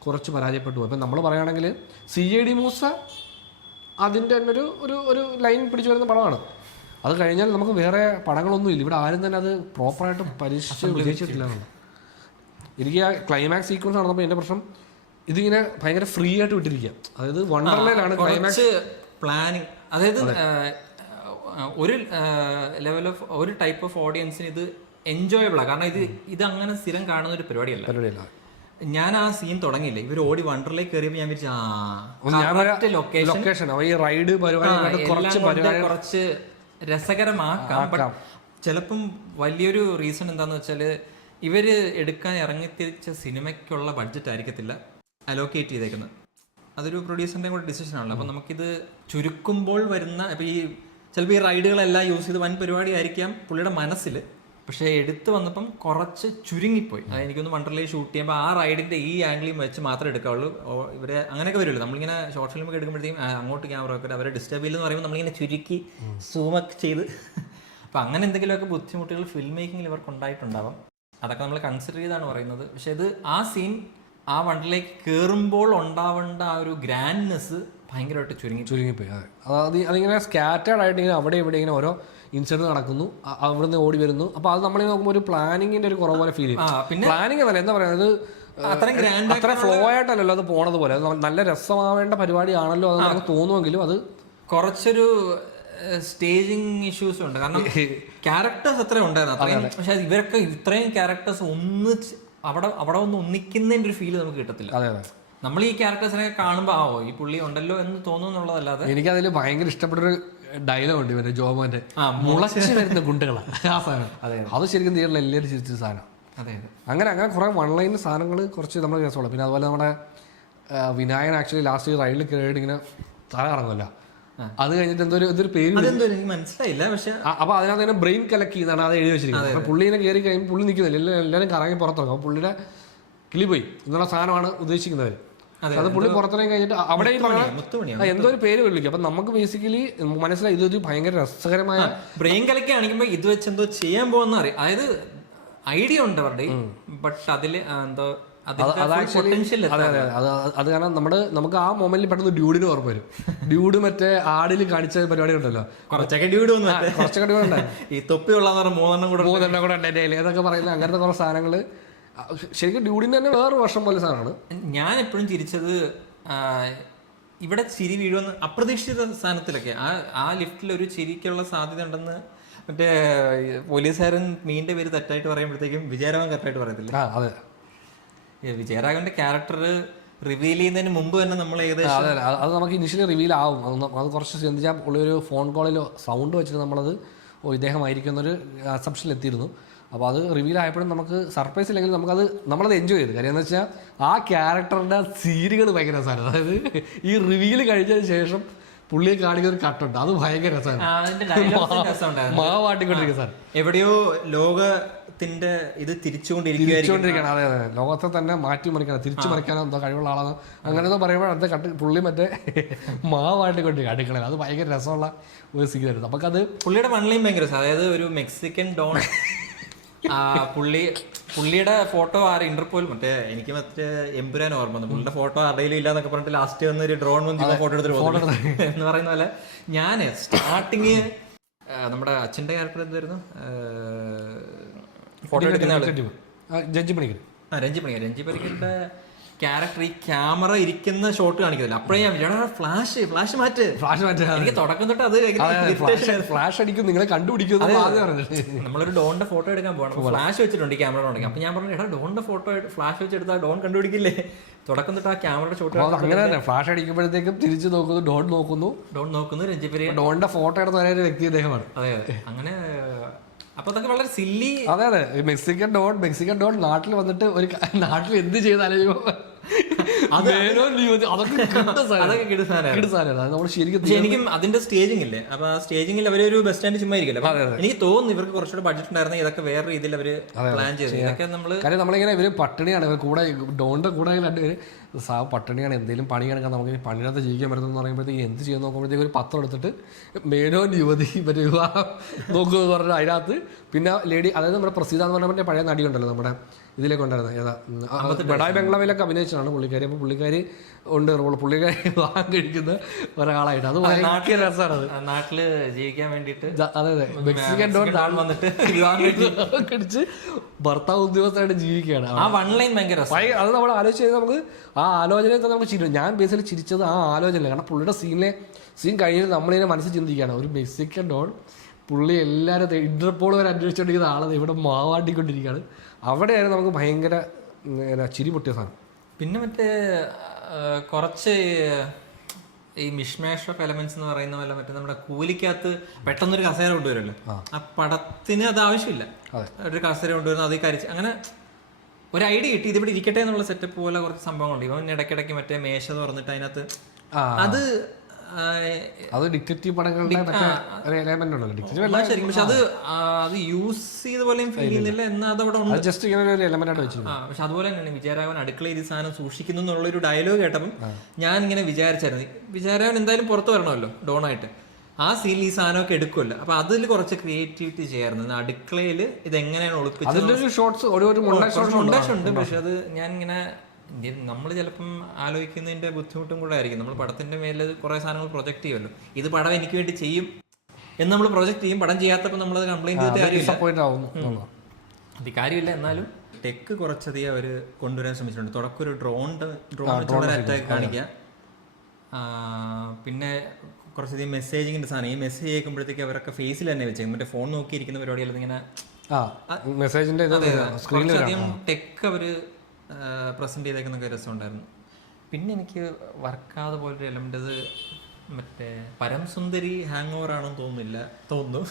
കുറച്ച് പരാജയപ്പെട്ടു പോയി. ഇപ്പം നമ്മൾ പറയുകയാണെങ്കിൽ CID മൂസ അതിൻ്റെ തന്നെ ഒരു ലൈൻ പിടിച്ചു വരുന്ന പടമാണ്. അത് കഴിഞ്ഞാൽ നമുക്ക് വേറെ പടങ്ങളൊന്നും ഇല്ല. ഇവിടെ ആരും തന്നെ അത് പ്രോപ്പറായിട്ട് പരീക്ഷിച്ച് വിജയിച്ചിട്ടില്ല. എനിക്ക് ആ ക്ലൈമാക്സ് സീക്വൻസ് നടന്നപ്പോൾ എൻ്റെ പ്രശ്നം ഇതിങ്ങനെ ഭയങ്കര ഫ്രീ ആയിട്ട് വിട്ടിരിക്കുക. അതായത് വണ്ടർലയിലാണ് ക്ലൈമാക്സ് പ്ലാനിങ്. അതായത് ഒരു ലെവൽ ഓഫ് ഒരു ടൈപ്പ് ഓഫ് ഓഡിയൻസിന് ഇത് എൻജോയബിളാണ്. കാരണം ഇത് അങ്ങനെ സ്ഥിരം കാണുന്ന ഒരു പരിപാടിയല്ല. ഞാൻ ആ സീൻ തുടങ്ങിയില്ല, ഇവർ ഓടി വണ്ടറിലേക്ക് കയറിയപ്പോൾ ഞാൻ വിചാരിച്ചു ലൊക്കേഷൻ കുറച്ച് രസകരമാക്കാം. ചിലപ്പം വലിയൊരു റീസൺ എന്താന്ന് വെച്ചാൽ ഇവര് എടുക്കാൻ ഇറങ്ങിത്തിരിച്ച സിനിമയ്ക്കുള്ള ബഡ്ജറ്റ് ആയിരിക്കത്തില്ല അലോക്കേറ്റ് ചെയ്തേക്കുന്നത്. അതൊരു പ്രൊഡ്യൂസറിന്റെ കൂടെ ഡിസിഷൻ ആണല്ലോ. അപ്പം നമുക്കിത് ചുരുക്കുമ്പോൾ വരുന്ന ഇപ്പം ഈ ചിലപ്പോൾ ഈ റൈഡുകളെല്ലാം യൂസ് ചെയ്ത് വൻ പരിപാടി ആയിരിക്കാം പുള്ളിയുടെ മനസ്സിൽ. പക്ഷേ എടുത്തു വന്നപ്പം കുറച്ച് ചുരുങ്ങിപ്പോയി. അത് എനിക്കൊന്ന് വണ്ടർലേ ഷൂട്ട് ചെയ്യുമ്പോൾ ആ റൈഡിന്റെ ഈ ആംഗിളും വെച്ച് മാത്രമേ എടുക്കാവുള്ളൂ. ഇവരെ അങ്ങനെയൊക്കെ വരുമല്ലോ, നമ്മളിങ്ങനെ ഷോർട്ട് ഫിലിമൊക്കെ എടുക്കുമ്പോഴത്തേക്കും അങ്ങോട്ട് ക്യാമറ വെക്കട്ടെ, അവരെ ഡിസ്റ്റർബ് ചെയ്തെന്ന് പറയുമ്പോൾ നമ്മളിങ്ങനെ ചുരുക്കി സൂമൊക്കെ ചെയ്ത് അപ്പം അങ്ങനെ എന്തെങ്കിലുമൊക്കെ ബുദ്ധിമുട്ടുകൾ ഫിലിം മേക്കിങ്ങിൽ ഇവർക്ക് ഉണ്ടായിട്ടുണ്ടാവാം. അതൊക്കെ നമ്മൾ കൺസിഡർ ചെയ്താണ് പറയുന്നത്. പക്ഷെ ഇത് ആ സീൻ ആ വണ്ടറിലേക്ക് കയറുമ്പോൾ ഉണ്ടാവേണ്ട ആ ഒരു ഗ്രാൻഡ്നെസ് ഭയങ്കരമായിട്ട് ചുരുങ്ങിപ്പോയി. അതിങ്ങനെ സ്കാറ്റേഡ് ആയിട്ട് ഇങ്ങനെ അവിടെ ഇവിടെ ഇങ്ങനെ ഓരോ ഇൻസിഡന്റ് നടക്കുന്നു, അവിടുന്ന് ഓടി വരുന്നു. അപ്പോൾ അത് നമ്മൾ നോക്കുമ്പോൾ ഒരു പ്ലാനിങ്ങിന്റെ ഒരു കുറവ് പോലെ ഫീൽ ചെയ്യും. പ്ലാനിങ് അല്ല, എന്താ പറയുക, അത്ര ഫ്ലോ ആയിട്ടല്ലല്ലോ അത് പോണത് പോലെ. നല്ല രസമാവേണ്ട പരിപാടിയാണല്ലോ അത് നമുക്ക് തോന്നുമെങ്കിലും അത് കുറച്ചൊരു സ്റ്റേജിങ് ഇഷ്യൂസ് ഉണ്ട്. കാരണം ക്യാരക്ടേഴ്സ് എത്ര ഉണ്ടായിരുന്നു അത്രയും, പക്ഷെ ഇവരൊക്കെ ഇത്രയും ക്യാരക്ടേഴ്സ് അവിടെ ഒന്ന് ഒന്നിക്കുന്നതിന്റെ ഒരു ഫീല് നമുക്ക് കിട്ടത്തില്ല. നമ്മൾ ഈ ക്യാരക്ടേഴ്സിനൊക്കെ കാണുമ്പോൾ ഈ പുള്ളി ഉണ്ടല്ലോ എന്ന് തോന്നുന്നുള്ളതല്ലാതെ. എനിക്കതിൽ ഭയങ്കര ഇഷ്ടപ്പെട്ടൊരു ഡയലോഗ് ഉണ്ട് ഇവരുടെ ജോമോന്റെ, മുളച്ച് വരുന്ന ഗുണ്ടകളാണ് ആ സാധനം. അത് ശരിക്കും തീർന്ന എല്ലാവരും ചിരിച്ച സാധനം. അങ്ങനെ കുറെ വൺലൈൻ സാധനങ്ങൾ കുറച്ച് നമ്മൾ രസമുള്ളൂ. പിന്നെ അതുപോലെ നമ്മുടെ വിനായകൻ ആക്ച്വലി ലാസ്റ്റ് റൈഡിൽ കയറിയിട്ട് ഇങ്ങനെ തല കറങ്ങുമല്ലോ, അത് കഴിഞ്ഞിട്ട് ഇതൊരു പേര് മനസ്സിലായില്ല. പക്ഷെ അപ്പൊ അതിനകത്ത് തന്നെ ബ്രെയിൻ കലക്കി എന്നാണ് അത് എഴുതി വെച്ചിരിക്കുന്നത്. അപ്പൊ പുള്ളിനെ കയറി കഴിയുമ്പോൾ പുള്ളി നിൽക്കുന്നില്ല, എല്ലാവരും കറങ്ങി പുറത്തിറങ്ങും. അപ്പൊ പുള്ളിയുടെ കിളി പോയി എന്നുള്ള സാധനമാണ് ഉദ്ദേശിക്കുന്നത്. അത് പുള്ളി പുറത്തിറങ്ങി കഴിഞ്ഞിട്ട് അവിടെ എന്തോ ഒരു പേര് വിളിക്കും. അപ്പൊ നമുക്ക് ബേസിക്കലി മനസ്സിലായി ഇതൊരു ഭയങ്കര രസകരമായ ബ്രെയിൻ കലക്കി കാണിക്കുമ്പോ ഇത് വെച്ച് എന്തോ ചെയ്യാൻ പോകുന്ന അറിയാം. അതായത് ഐഡിയ ഉണ്ട് അവരുടെ, ബട്ട് അതില് എന്തോ അത് കാരണം നമുക്ക് ആ മൊമെന്റിൽ പെട്ടെന്ന് ഡ്യൂഡിന് ഓർമ്മ വരും. ഡ്യൂഡ് മറ്റേ ആടിൽ കാണിച്ച പരിപാടി ഉണ്ടല്ലോ, കുറച്ചൊക്കെ ഡ്യൂഡ് ഈ തൊപ്പിയുള്ള മൂന്നെണ്ണം കൂടെ ഏതൊക്കെ പറയുന്നത്, അങ്ങനത്തെ കുറെ സാധനങ്ങള് ശരിക്കും ഡ്യൂഡിന് തന്നെ വേറെ വർഷം പോലെ സാധനമാണ്. ഞാൻ എപ്പോഴും ചിരിച്ചത് ഇവിടെ ചിരി വീഴുമെന്ന് അപ്രതീക്ഷിത സ്ഥാനത്തിലൊക്കെ ആ ലിഫ്റ്റിൽ ഒരു ചിരിക്കുള്ള സാധ്യത ഉണ്ടെന്ന് മറ്റേ പോലീസുകാരൻ മീനിന്റെ പേര് തെറ്റായിട്ട് പറയുമ്പോഴത്തേക്കും വിജയരാഘവൻ കറക്റ്റായിട്ട് പറയത്തില്ല. അതെ, വിജയരാഘവന്റെ ക്യാരക്ടർ റിവീൽ ചെയ്യുന്നതിന് മുമ്പ് തന്നെ നമ്മൾ ഏകദേശം അത് നമുക്ക് ഇനിഷ്യലി റിവീൽ ആവും. അത് കുറച്ച് ചിന്തിച്ചാൽ ഉള്ളൊരു ഫോൺ കോളിലോ സൗണ്ട് വെച്ചിട്ട് നമ്മളത് ഇദ്ദേഹമായിരിക്കും എന്നൊരു അസംഷനിൽ എത്തിയിരുന്നു. അപ്പോൾ അത് റിവീൽ ആയപ്പോഴും നമുക്ക് സർപ്രൈസ് ഇല്ലെങ്കിൽ നമ്മളത് എൻജോയ് ചെയ്തു. കാര്യം എന്ന് വെച്ചാൽ ആ ക്യാരക്ടറിൻ്റെ സീനുകൾ ഭയങ്കര രസമാണ്. അതായത് ഈ റിവീൽ കഴിഞ്ഞതിന് ശേഷം പുള്ളിയെ കാണിക്കുന്ന ഒരു കട്ടുണ്ട്, അത് ഭയങ്കര രസമാണ്. മാവാട്ടിക്കൊണ്ടിരിക്കുക സാർ, എവിടെയോ ലോകത്തിന്റെ ഇത് തിരിച്ചുകൊണ്ടിരിക്കുകയാണ്. അതെ അതെ, ലോകത്തെ തന്നെ മാറ്റിമറിക്കണം, തിരിച്ചു മറിക്കാനോ എന്തോ കഴിവുള്ള ആളാണ്. അങ്ങനെയൊന്നും പറയുമ്പോൾ അടുത്ത പുള്ളി മറ്റേ മാവാട്ടിക്കൊണ്ടിരിക്കുക അടുക്കളയിൽ. അത് ഭയങ്കര രസമുള്ള ഒരു സീനായിരുന്നു. നമുക്കത് പുള്ളിയുടെ വൺലൈൻ ഭയങ്കര രസം. അതായത് ഒരു മെക്സിക്കൻ ഡോൺ പുള്ളിയുടെ ഫോട്ടോ ഇന്റർപോൾ മറ്റേ എനിക്ക് മറ്റേ എമ്പുരാൻ ഓർമ്മ വന്നു. പുള്ളിയുടെ ഫോട്ടോ ആരുടെയിലും ഇല്ലാന്നൊക്കെ പറഞ്ഞിട്ട് ലാസ്റ്റ് വന്ന് ഒരു ഡ്രോൺ വന്ന് ഫോട്ടോ എടുത്തിട്ട് എന്ന് പറയുന്ന പോലെ ഞാൻ സ്റ്റാർട്ടിങ് നമ്മുടെ അച്ഛന്റെ ക്യാരക്ടർ എന്തായിരുന്നു, ഫോട്ടോ എടുക്കുന്ന രഞ്ജി പണിക്കർ. രഞ്ജി പണിക്കരുടെ ക്യാരക്ടർ ഈ ക്യാമറ ഇരിക്കുന്ന ഷോട്ട് കാണിക്കുന്നില്ല. അപ്പോഴേ ഞാൻ ഫ്ലാഷ് മാറ്റ് എനിക്ക് തുടക്കം തൊട്ട് അത് ഫ്ലാഷ് അടിക്കും, നിങ്ങളെ കണ്ടുപിടിക്കുന്നത് നമ്മളൊരു ഡോണിന്റെ ഫോട്ടോ എടുക്കാൻ പോകണം, ഫ്ലാഷ് വെച്ചിട്ടുണ്ട് ഈ ക്യാമറ ഉണ്ടെങ്കിൽ. അപ്പൊ ഞാൻ പറഞ്ഞു, എടാ ഡോണിന്റെ ഫോട്ടോ ഫ്ലാഷ് വെച്ചെടുത്താൽ ഡോൺ കണ്ടുപിടിക്കില്ലേ? തുടക്കം തൊട്ട് ആ ക്യാമറയുടെ ഷോട്ട് അങ്ങനെ ഫ്ലാഷ് അടിക്കുമ്പോഴത്തേക്കും തിരിച്ചു നോക്കുന്നു, ഡോൺ നോക്കുന്നു രഞ്ജിപ്പരി ഡോണിന്റെ ഫോട്ടോ എടുത്ത ഒരേ ഒരു വ്യക്തി അദ്ദേഹമാണ്. അതെ അങ്ങനെ അപ്പൊ അതൊക്കെ വളരെ സില്ലി. അതെ മെക്സിക്കൻ ഡോൺ നാട്ടിൽ വന്നിട്ട് ഒരു നാട്ടിൽ എന്ത് ചെയ്താലും എനിക്കും അതിന്റെ സ്റ്റേജിംഗ് ഇല്ലേ, അപ്പൊ ആ സ്റ്റേജിംഗിൽ അവരൊരു ബസ് സ്റ്റാൻഡ് ചുമ്മാ ഇരിക്കില്ല. എനിക്ക് തോന്നുന്നു ഇവർക്ക് കുറച്ചുകൂടെ ബഡ്ജറ്റ് ഉണ്ടായിരുന്ന ഇതൊക്കെ വേറെ രീതിയിൽ അവര് പ്ലാൻ ചെയ്തു. ഇതൊക്കെ നമ്മളിങ്ങനെ ഇവര് പട്ടിണിയാണ്, ഇവർ കൂടെ ഡോണിന്റെ കൂടെ രണ്ടുപേര് പട്ടിണിയാണ്, എന്തെങ്കിലും പണി കിടക്കാൻ നമുക്ക് പണിനകത്ത് ജീവിക്കാൻ പറ്റുന്ന പറയുമ്പോഴത്തേക്ക് എന്ത് ചെയ്യുന്ന നോക്കുമ്പോഴത്തേക്ക് ഒരു പത്രം എടുത്തിട്ട് മേനോൻ യുവതി മറ്റേ വിവാഹം നോക്കുക പറഞ്ഞാൽ അതിനകത്ത് പിന്നെ ലേഡി, അതായത് നമ്മുടെ പ്രസീത എന്ന് പറഞ്ഞ മറ്റേ പഴയ നടിയുണ്ടല്ലോ നമ്മുടെ ഇതിലേക്ക് ഉണ്ടായിരുന്നത്, ഏതാ ബഡായ് ബംഗ്ലാവിലൊക്കെ അഭിനയിച്ചതാണ് പുള്ളിക്കാരി. അപ്പോൾ പുള്ളിക്കാരി ഉണ്ട് റോൾ, പുള്ളിക്കാരി വിവാഹം കഴിക്കുന്ന ഒരാളായിട്ട് അത് ഭയങ്കര രസമാണ്. നാട്ടില് ജീവിക്കാൻ വേണ്ടിയിട്ട് അതെ മെക്സിക്കൻ ഡോൺ വന്നിട്ട് കഴിച്ച് ഭർത്താവ് ഉദ്യോഗസ്ഥരായിട്ട് ജീവിക്കുകയാണ്. ആ വൺ ലൈൻ ഭയങ്കര അത് നമ്മൾ ആലോചിച്ച് കഴിഞ്ഞാൽ നമുക്ക് ആ ആലോചനയിൽ തന്നെ നമുക്ക് ചിരി. ഞാൻ ബേസിൽ ചിരിച്ചത് ആ ആലോചന, കാരണം പുള്ളിയുടെ സീൻ കഴിഞ്ഞിട്ട് നമ്മളിങ്ങനെ മനസ്സിൽ ചിന്തിക്കുകയാണ്, ഒരു മെക്സിക്കൻ ഡോൺ പുള്ളി എല്ലാവരും ഇന്റർപോൾ വരെ അന്വേഷിച്ചുകൊണ്ടിരിക്കുന്ന ആളത് ഇവിടെ മാവാട്ടിക്കൊണ്ടിരിക്കുകയാണ്. അവിടെയായിരുന്നു നമുക്ക് ഭയങ്കര ചിരി പൊട്ടിയ സാധനം. പിന്നെ മറ്റേ കുറച്ച് ഈ മിഷ്മാഷ് ഓഫ് എലമെന്റ്സ് എന്ന് പറയുന്ന പോലെ മറ്റേ നമ്മുടെ കൂലിക്കകത്ത് പെട്ടെന്നൊരു കസേര കൊണ്ടുവരുമല്ലോ, ആ പടത്തിന് അത് ആവശ്യമില്ല. ഒരു കസേര കൊണ്ടുവരുന്ന അത് കരിച്ച് അങ്ങനെ ഒരു ഐഡിയ കിട്ടി, ഇതിവിടെ ഇരിക്കട്ടെ എന്നുള്ള സെറ്റപ്പ് പോലെ കുറച്ച് സംഭവങ്ങളുണ്ട്. ഇവൻ ഇടയ്ക്കിടയ്ക്ക് മറ്റേ മേശ തുറന്നിട്ട് അതിനകത്ത് അത് ഡിറ്റക്റ്റീവ് പടങ്ങളുടെ പക്ഷെ അത് യൂസ് ചെയ്ത പോലെയും ഫീൽ ചെയ്യുന്നില്ല എന്നാ അതവിടെ ഉണ്ട്. ജസ്റ്റ് ഇങ്ങനെ ഒരു എലമെന്റ് ആയിട്ട് വെച്ചു. പക്ഷെ അതുപോലെ തന്നെയാണ് വിജയരാഘവൻ അടുക്കളയിൽ ഈ സാധനം സൂക്ഷിക്കുന്നു എന്നുള്ളൊരു ഡയലോഗ് കേട്ടപ്പം ഞാൻ ഇങ്ങനെ വിചാരിച്ചായിരുന്നു, വിജയരാഘവൻ എന്തായാലും പുറത്ത് വരണമല്ലോ ഡോണായിട്ട്, ആ സീനിൽ ഈ സാധനമൊക്കെ എടുക്കുമല്ലോ. അപ്പൊ അതിൽ കുറച്ച് ക്രിയേറ്റിവിറ്റി ചെയ്യാറുണ്ട്. അടുക്കളയിൽ ഇത് എങ്ങനെയാണ് ഒളിപ്പിച്ചത്. പക്ഷെ അത് ഞാൻ ഇങ്ങനെ നമ്മൾ ചിലപ്പം ആലോചിക്കുന്നതിന്റെ ബുദ്ധിമുട്ടും കൂടെ ആയിരിക്കും. നമ്മൾ പടത്തിന്റെ മേലെ കുറെ സാധനങ്ങൾ പ്രൊജക്ട് ചെയ്യുമല്ലോ, ഇത് പടം എനിക്ക് വേണ്ടി ചെയ്യും എന്ന് നമ്മൾ പ്രൊജക്ട് ചെയ്യും. പടം ചെയ്യാത്തപ്പോൾ നമ്മളത് കംപ്ലൈന്റ് ചെയ്തിട്ട് അത് കാര്യമില്ല. എന്നാലും ടെക്ക് കുറച്ചധികം അവർ കൊണ്ടുവരാൻ ശ്രമിച്ചിട്ടുണ്ട്. തുടക്കം ഒരു ഡ്രോൺ അറ്റാക്ക് കാണിക്കുക, പിന്നെ കുറച്ചധികം മെസ്സേജിങ്ങിന്റെ സാധനം. ഈ മെസ്സേജ് കേൾക്കുമ്പോഴത്തേക്ക് അവരൊക്കെ ഫേസിൽ തന്നെ വെച്ചേക്കും, മറ്റേ ഫോൺ നോക്കിയിരിക്കുന്ന പരിപാടികൾ ഇങ്ങനെ കുറച്ചധികം ടെക്ക് അവര് പ്രസന്റ് ചെയ്തേക്കുന്നൊക്കെ രസമുണ്ടായിരുന്നു. പിന്നെ എനിക്ക് വർക്കാതെ പോലൊരു എലമെന്റ് അത് മറ്റേ പരംസുന്ദരി ഹാങ് ഓവർ ആണെന്ന് തോന്നുന്നു.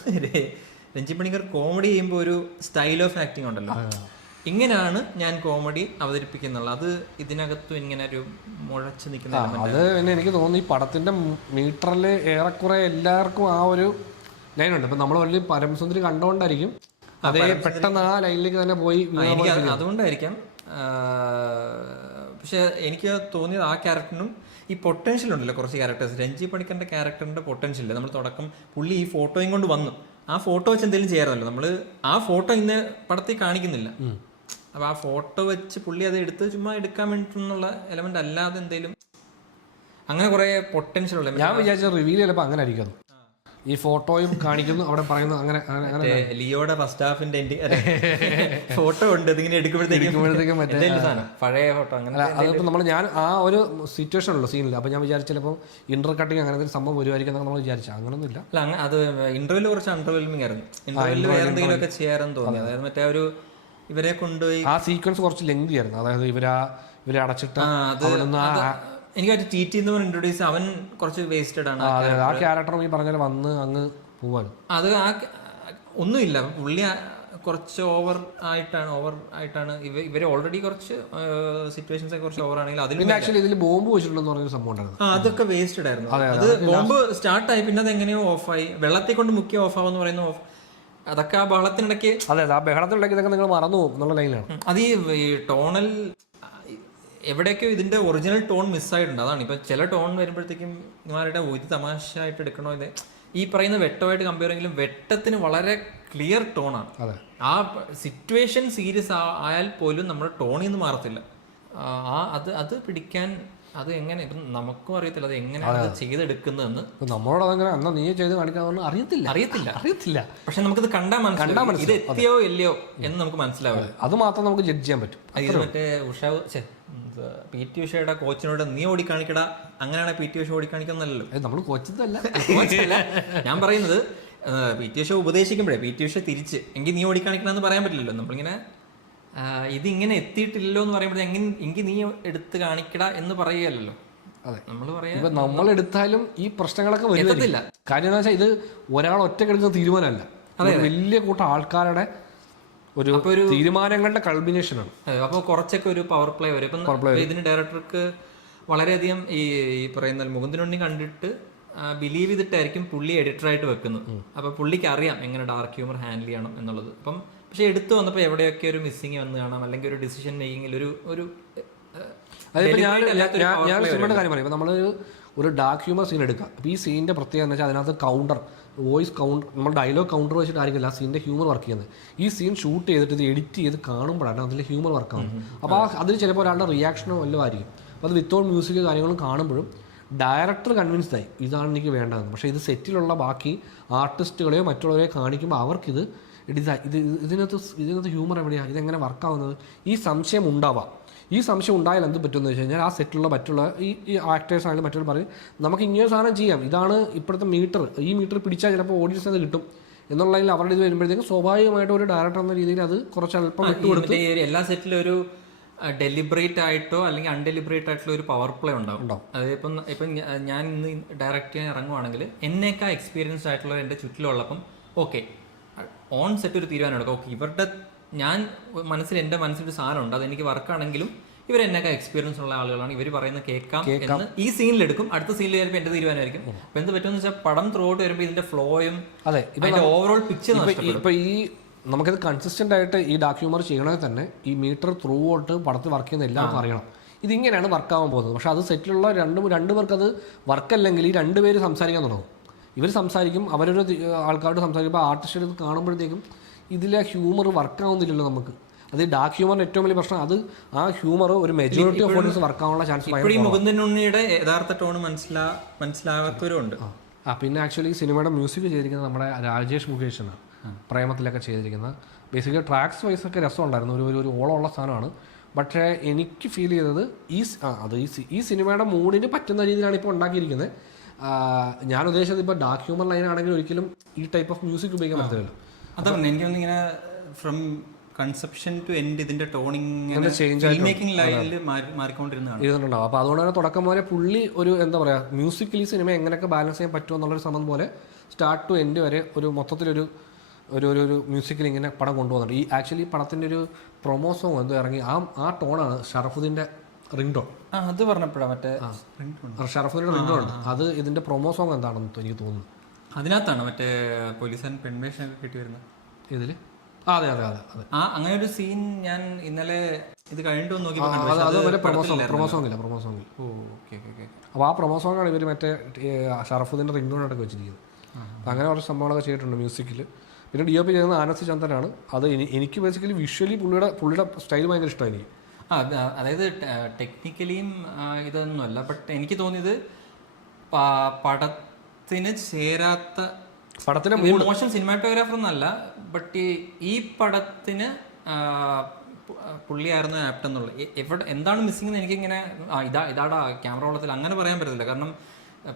രഞ്ജി പണിക്കർ കോമഡി ചെയ്യുമ്പോൾ ഒരു സ്റ്റൈൽ ഓഫ് ആക്ടിങ് ഉണ്ടല്ലോ, ഇങ്ങനെയാണ് ഞാൻ കോമഡി അവതരിപ്പിക്കുന്നുള്ളത്. അത് ഇതിനകത്തും ഇങ്ങനെ ഒരു മുഴച്ച് നിൽക്കുന്ന അത് പിന്നെ എനിക്ക് തോന്നുന്നു ഈ പടത്തിന്റെ മീറ്ററിൽ ഏറെക്കുറെ എല്ലാവർക്കും ആ ഒരു ലൈനുണ്ട്. ഇപ്പൊ നമ്മൾ വലിയ പരംസുന്ദരി കണ്ടുകൊണ്ടായിരിക്കും അതേ പെട്ടെന്ന് ആ ലൈനിലേക്ക് തന്നെ പോയി. അതുകൊണ്ടായിരിക്കാം. പക്ഷെ എനിക്ക് തോന്നിയത് ആ ക്യാരക്ടറിനും ഈ പൊട്ടൻഷ്യൽ ഉണ്ടല്ലോ കുറച്ച് ക്യാരക്ടേഴ്സ്. രഞ്ജി പണിക്കറിന്റെ ക്യാരക്ടറിന്റെ പൊട്ടൻഷ്യൽ ഇല്ല. നമ്മൾ തുടക്കം പുള്ളി ഈ ഫോട്ടോയും കൊണ്ട് വന്നു, ആ ഫോട്ടോ വെച്ച് എന്തെങ്കിലും ചെയ്യാറുണ്ടല്ലോ. നമ്മൾ ആ ഫോട്ടോ ഇന്ന് പടത്തിൽ കാണിക്കുന്നില്ല. അപ്പൊ ആ ഫോട്ടോ വെച്ച് പുള്ളി അത് എടുത്ത് ചുമ്മാ എടുക്കാൻ വേണ്ടിയിട്ടുള്ള എലമെന്റ് അല്ലാതെ എന്തെങ്കിലും അങ്ങനെ കുറെ പൊട്ടൻഷ്യൽ ഉള്ള. ഞാൻ വിചാരിച്ച റിവീൽ ചിലപ്പോൾ അങ്ങനെ ആയിരിക്കും, ഈ ഫോട്ടോയും കാണിക്കുന്നു അവിടെ പറയുന്നു അങ്ങനെ. ലിയോയുടെ ഫസ്റ്റ് ഹാഫിന്റെ ഫോട്ടോ ഉണ്ട്, ഇതിങ്ങനെ എടുക്കുമ്പോഴത്തേക്കും പഴയ ഫോട്ടോ അങ്ങനെ. അതിപ്പോ നമ്മൾ ഞാൻ ആ ഒരു സിറ്റുവേഷൻ ഉള്ളൂ സീനില്ല. അപ്പൊ ഞാൻ വിചാരിച്ച ചിലപ്പോൾ ഇന്റർ കട്ടിങ് അങ്ങനെ എന്തെങ്കിലും സംഭവം വരുമായിരിക്കും നമ്മൾ വിചാരിച്ചു. അങ്ങനൊന്നും ഇല്ല. അല്ല, അത് ഇന്റർവ്യൂല് കുറച്ച് അണ്ടർവെൽമിംഗ് ആയിരുന്നു. ഇന്റർവ്യൂല് വേറെ എന്തെങ്കിലും ഒക്കെ ചെയ്യാറെന്ന് തോന്നി. അതായത് മറ്റേ ഒരു ഇവരെ കൊണ്ടുപോയി ആ സീക്വൻസ് കുറച്ച് ലെങ്തി ആയിരുന്നു. അതായത് ഇവരെ അടച്ചിട്ട് എനിക്ക് മറ്റേ ടി എന്ന് പറഞ്ഞ ഇൻട്രൊഡ്യൂസ് അവൻ കുറച്ച് വേസ്റ്റഡ് ആണ്. ആ ക്യാരക്ടർ ഈ പറഞ്ഞ വന്ന് അങ്ങ് പോവാൻ അത് ഒന്നുമില്ല. പുള്ളി കുറച്ച് ഓവർ ആയിട്ടാണ് ഇവര് ഓൾറെഡി കുറച്ച് സിറ്റുവേഷൻസ് കുറച്ച് ഓവർ ആണെങ്കിൽ അതിൽ ആക്ച്വലി ഇതിൽ ബോംബ് വെച്ചിട്ടുണ്ടെന്ന് പറഞ്ഞൊരു സംഭവം ഉണ്ടായിരുന്നു. അതൊക്കെ വേസ്റ്റഡ് ആയിരുന്നു. അത് ബോംബ് സ്റ്റാർട്ടായി പിന്നെ അത് എങ്ങനെയോ ഓഫായി, വെള്ളത്തിൽ കൊണ്ട് മുക്കിയ ഓഫാവെന്ന് പറയുന്ന ഓഫ്. അതൊക്കെ ആ ബഹളത്തിനിടയ്ക്ക് ആ ബഹളത്തിനിടയ്ക്ക് ഇതൊക്കെ നിങ്ങൾ മറന്നു പോകും എന്നുള്ള ലൈനാണ്. അത് ഈ ടോണൽ എവിടെയൊക്കെ ഇതിന്റെ ഒറിജിനൽ ടോൺ മിസ്സായിട്ടുണ്ട്. അതാണ് ഇപ്പൊ ചില ടോൺ വരുമ്പോഴത്തേക്കും ഇവരുടെ ഒരു തമാശ ആയിട്ട് എടുക്കണോ, ഇത് ഈ പറയുന്ന വെട്ടമായിട്ട് കമ്പയർ ചെയ്യെങ്കിലും വെട്ടത്തിന് വളരെ ക്ലിയർ ടോണാണ്. ആ സിറ്റുവേഷൻ സീരിയസ് ആയാൽ പോലും നമ്മുടെ ടോണിൽ നിന്ന് മാറത്തില്ല. അത് പിടിക്കാൻ അത് എങ്ങനെ ഇപ്പം നമുക്കും അറിയത്തില്ല അത് എങ്ങനെയാണ് ചെയ്തെടുക്കുന്നതെന്ന്. നമ്മളോട് അതങ്ങനെ നീ ചെയ്ത് കാണിക്കാന്ന് അറിയത്തില്ല. പക്ഷെ നമുക്കിത് കണ്ടാൽ മനസ്സിലാവും ഇത് എത്തിയോ ഇല്ലയോ എന്ന് നമുക്ക് മനസ്സിലാവില്ല. അത് മാത്രം നമുക്ക് ജഡ്ജ് ചെയ്യാൻ പറ്റും. മറ്റേ PT ഉഷയുടെ കോച്ചിനോട് നീ ഓടിക്കാണിക്കടാ, അങ്ങനെയാണ് PT ഉഷ ഓടിക്കാണിക്കുന്നല്ലോ. നമ്മൾ കൊച്ചതല്ല. ഞാൻ പറയുന്നത് PT ഉഷ ഉപദേശിക്കുമ്പോഴേ PT ഉഷ തിരിച്ച് എങ്കിൽ നീ ഓടിക്കാണിക്കണമെന്ന് പറയാൻ പറ്റില്ലല്ലോ. നമ്മളിങ്ങനെ ഇതിങ്ങനെ എത്തിയിട്ടില്ലല്ലോ എന്ന് പറയുമ്പോൾ എങ്കിൽ നീ എടുത്ത് കാണിക്കടാ എന്ന് പറയുകയല്ലോ. അതെ, നമ്മൾ പറയാ ഇപ്പൊ നമ്മൾ എടുത്താലും ഈ പ്രശ്നങ്ങളൊക്കെ വരുന്നില്ല. കാര്യം എന്താ വെച്ചാൽ ഇത് ഒരാൾ ഒറ്റക്കെടുക്കുന്ന തീരുമാനമല്ല, വലിയ കൂട്ടം ആൾക്കാരുടെ ഒരു തീരുമാനങ്ങളുടെ കൾമിനേഷനാണ്. അപ്പോൾ കുറച്ചൊക്കെ ഒരു പവർ പ്ലേ വരും. ഇപ്പം ഇതിന് ഡയറക്ടർക്ക് വളരെയധികം ഈ പറയുന്ന മുകുന്ദനുണ്ണി കണ്ടിട്ട് ബിലീവ് ചെയ്തിട്ടായിരിക്കും പുള്ളി എഡിറ്ററായിട്ട് വെക്കുന്നത്. അപ്പൊ പുള്ളിക്ക് അറിയാം എങ്ങനെ ഡാർക്ക് ഹ്യൂമർ ഹാൻഡിൽ ചെയ്യണം എന്നുള്ളത്. അപ്പം പക്ഷെ എടുത്തു വന്നപ്പോൾ എവിടെയൊക്കെ ഒരു മിസ്സിങ് വന്ന് കാണാം, അല്ലെങ്കിൽ ഒരു ഡിസിഷൻ മേക്കിങ്ങിൽ ഒരു അതിപ്പോൾ ഞാൻ സിനിമയുടെ കാര്യം പറയാം. ഇപ്പം നമ്മൾ ഒരു ഡാർക്ക് ഹ്യൂമർ സീൻ എടുക്കുക. അപ്പോൾ ഈ സീനിൻ്റെ പ്രത്യേകത എന്ന് വെച്ചാൽ അതിനകത്ത് കൗണ്ടർ വോയിസ് നമ്മൾ ഡയലോഗ് കൗണ്ടർ വെച്ചിട്ടായിരിക്കില്ല ആ സീനിൻ്റെ ഹ്യൂമർ വർക്ക് ചെയ്യുന്നത്. ഈ സീൻ ഷൂട്ട് ചെയ്തിട്ട് ഇത് എഡിറ്റ് ചെയ്ത് കാണുമ്പോഴാണ് അതിൽ ഹ്യൂമർ വർക്ക് ആവുന്നത്. അപ്പോൾ അതിൽ ചിലപ്പോൾ ഒരാളുടെ റിയാക്ഷനോ വല്ലതും ആയിരിക്കും. അപ്പോൾ അത് വിത്തൗട്ട് മ്യൂസിക് കാര്യങ്ങളും കാണുമ്പോഴും ഡയറക്ടർ കൺവിൻസ്ഡ് ആയി ഇതാണ് എനിക്ക് വേണ്ടതെന്ന്. പക്ഷേ ഇത് സെറ്റിലുള്ള ബാക്കി ആർട്ടിസ്റ്റുകളെയോ മറ്റുള്ളവരെയോ കാണിക്കുമ്പോൾ അവർക്കിത് ഇതിനകത്ത് ഹ്യൂമർ എവിടെയാണ്, ഇതെങ്ങനെ വർക്കാവുന്നത്, ഈ സംശയം ഉണ്ടാവാം. ഈ സംശയം ഉണ്ടായാൽ എന്ത് പറ്റുമെന്ന് വെച്ച് കഴിഞ്ഞാൽ ആ സെറ്റിലുള്ള മറ്റുള്ള ഈ ആക്ടേഴ്സ് ആണെങ്കിലും മറ്റുള്ള പറയും നമുക്ക് ഇങ്ങനെ സാധനം ചെയ്യാം, ഇതാണ് ഇപ്പോഴത്തെ മീറ്റർ, ഈ മീറ്റർ പിടിച്ചാൽ ചിലപ്പോൾ ഓഡിയൻസ് അത് കിട്ടും എന്നുള്ളതിൽ അവരുടെ ഇത് വരുമ്പോഴത്തേക്കും സ്വാഭാവികമായിട്ട് ഒരു ഡയറക്ടർ എന്ന രീതിയിൽ അത് കുറച്ച് അല്പം വിട്ടുകൊടുത്ത് എല്ലാ സെറ്റിലും ഒരു ഡെലിബറേറ്റ് ആയിട്ടോ അല്ലെങ്കിൽ അൺഡെലിബറേറ്റ് ആയിട്ടുള്ള ഒരു പവർ പ്ലേ ഉണ്ടാവും. അതായത് ഇപ്പം ഞാൻ ഇന്ന് ഡയറക്റ്റ് ചെയ്യാൻ ഇറങ്ങുവാണെങ്കിൽ എന്നേക്കാൾ എക്സ്പീരിയൻസ്ഡ് ആയിട്ടുള്ള എൻ്റെ ചുറ്റിലുള്ളപ്പം ഓക്കെ ഓൺ സെറ്റ് ഒരു തീരുമാനം എടുക്കാം. ഓക്കെ ഇവരുടെ ഞാൻ എൻ്റെ മനസ്സിലൊരു സാധനമുണ്ട്, അതെനിക്ക് വർക്കാണെങ്കിലും ഇവരെന്നേക്കാൾ എക്സ്പീരിയൻസ് ഉള്ള ആളുകളാണ്, ഇവർ പറയുന്നത് കേൾക്കാം എന്ന് ഈ സീനിലെടുക്കും. അടുത്ത സീനിൽ ചിലപ്പോൾ എൻ്റെ തീരുമാനമായിരിക്കും. അപ്പം എന്ത് പറ്റുമെന്ന് വെച്ചാൽ പടം ത്രൂ ഔട്ട് വരുമ്പോൾ ഇതിന്റെ ഫ്ലോയും ഓവറോൾ പിക്ചർ ഇപ്പൊ ഈ നമുക്കിത് കൺസിസ്റ്റന്റ് ആയിട്ട് ഈ ഡാർക്ക് ഹ്യൂമർ ചെയ്യണമെങ്കിൽ തന്നെ ഈ മീറ്റർ ത്രൂ ഔട്ട് പടത്തിൽ വർക്ക് ചെയ്യുന്ന എല്ലാവർക്കും അറിയണം ഇതിങ്ങനെയാണ് വർക്കാവാൻ പോകുന്നത്. പക്ഷെ അത് സെറ്റിലുള്ള രണ്ടു പേർക്ക് അത് വർക്കല്ലെങ്കിൽ ഈ രണ്ടുപേര് സംസാരിക്കാൻ തുടങ്ങും. ഇവർ സംസാരിക്കും, അവരൊരു ആൾക്കാരോട് സംസാരിക്കുമ്പോൾ ആർട്ടിസ്റ്റ് കാണുമ്പോഴത്തേക്കും ഇതിലെ ഹ്യൂമർ വർക്കാവുന്നില്ലല്ലോ നമുക്ക്. അത് ഡാർക്ക് ഹ്യൂമറിന്റെ ഏറ്റവും വലിയ പ്രശ്നം അത് ആ ഹ്യൂമർ ഒരു മെജോറിറ്റി ഓഫ് ഓഡിയൻസ് വർക്കാവാനുള്ള ചാൻസ്. മുകുന്ദനുണ്ണിയുടെ യഥാർത്ഥ ടോൺ മനസ്സിലാകാത്തവരുണ്ട്. പിന്നെ ആക്ച്വലി സിനിമയുടെ മ്യൂസിക് ചെയ്തിരിക്കുന്നത് നമ്മുടെ രാജേഷ് മുകേഷാണ്, പ്രേമത്തിലൊക്കെ ചെയ്തിരിക്കുന്നത്. ബേസിക്കലി ട്രാക്സ് വൈസ് ഒക്കെ രസമുണ്ടായിരുന്നു, ഒരു ഓളമുള്ള സാധനമാണ്. പക്ഷേ എനിക്ക് ഫീൽ ചെയ്തത് ഈ സിനിമയുടെ മൂഡിന് പറ്റുന്ന രീതിയിലാണ് ഇപ്പോൾ ഉണ്ടാക്കിയിരിക്കുന്നത്. ഞാൻ ഉദ്ദേശിച്ചത് ഇപ്പോൾ ഡാർക്ക് ഹ്യൂമർ ലൈനാണെങ്കിൽ ഒരിക്കലും ഈ ടൈപ്പ് ഓഫ് മ്യൂസിക് ഉപയോഗിക്കാൻ പറ്റില്ലല്ലോ. അതാണ് എനിക്ക് ഇങ്ങനെ ഫ്രം കൺസെപ്ഷൻ ടു എൻഡ് ഇതിന്റെ ടോണിങ് ഇരുന്നുണ്ടാവും. അപ്പോൾ അതുകൊണ്ട് തന്നെ തുടക്കം പോലെ പുള്ളി ഒരു എന്താ പറയുക മ്യൂസിക്കലി സിനിമ എങ്ങനെയൊക്കെ ബാലൻസ് ചെയ്യാൻ പറ്റുമോ എന്നുള്ളൊരു സംബന്ധം പോലെ സ്റ്റാർട്ട് ടു എൻഡ് വരെ ഒരു മൊത്തത്തിലൊരു ഒരു മ്യൂസിക്കൽ ഇങ്ങനെ പടം കൊണ്ടുപോകുന്നുണ്ട്. ഈ ആക്ച്വലി പടത്തിൻ്റെ ഒരു പ്രൊമോ സോങ് എന്തോ ഇറങ്ങി ആ ടോണാണ് ഷറഫുദ്ദീൻ്റെ റിംഗ് ടോൺ. അത് പറഞ്ഞപ്പോഴാണ് മറ്റേ ഷറഫുദ്ദീൻ്റെ റിംഗ് ടോൺ ഉണ്ട്. അത് ഇതിൻ്റെ പ്രൊമോ സോങ് എന്താണെന്ന് എനിക്ക് തോന്നുന്നു. അതിനകത്താണ് മറ്റേ പോലീസുകാരൻ പെൺവേഷനൊക്കെ കിട്ടി വരുന്നത് ഇതിൽ. അതെ അതെ അതെ അതെ അങ്ങനെ ഒരു സീൻ ഞാൻ ഇന്നലെ ഇത് കഴിഞ്ഞിട്ട് നോക്കി. പ്രൊമോ സോങ്ങില്ല. അപ്പോൾ ആ പ്രൊമോ സോങ്ങാണ് ഇവർ മറ്റേ ഷറഫുദ്ദീൻ്റെ റിംഗ് ടോൺ ആയിട്ടൊക്കെ വെച്ചിരിക്കുന്നത്. അങ്ങനെ കുറച്ച് സംഭവങ്ങളൊക്കെ ചെയ്തിട്ടുണ്ട് മ്യൂസിക്കിൽ. പിന്നെ DOP ചെയ്യുന്നത് ആനസ് ചന്ദനാണ്. അത് എനിക്ക് ബേസിക്കലി വിഷ്വലി പുള്ളിയുടെ സ്റ്റൈൽ ഭയങ്കര ഇഷ്ടമാണ് എനിക്ക്. അതായത് ടെക്നിക്കലിയും ഇതൊന്നുമല്ല, ബട്ട് എനിക്ക് തോന്നിയത് പടത്തിന് ചേരാത്ത പടത്തിന് മോശം സിനിമാറ്റോഗ്രാഫർ എന്നല്ല, ബട്ട് ഈ പടത്തിന് പുള്ളിയായിരുന്നു ആപ്റ്റ് എന്നുള്ളത്. എവിടെ എന്താണ് മിസ്സിംഗ് എന്ന് എനിക്കിങ്ങനെ ഇതാടാ ക്യാമറ വെള്ളത്തിൽ അങ്ങനെ പറയാൻ പറ്റത്തില്ല. കാരണം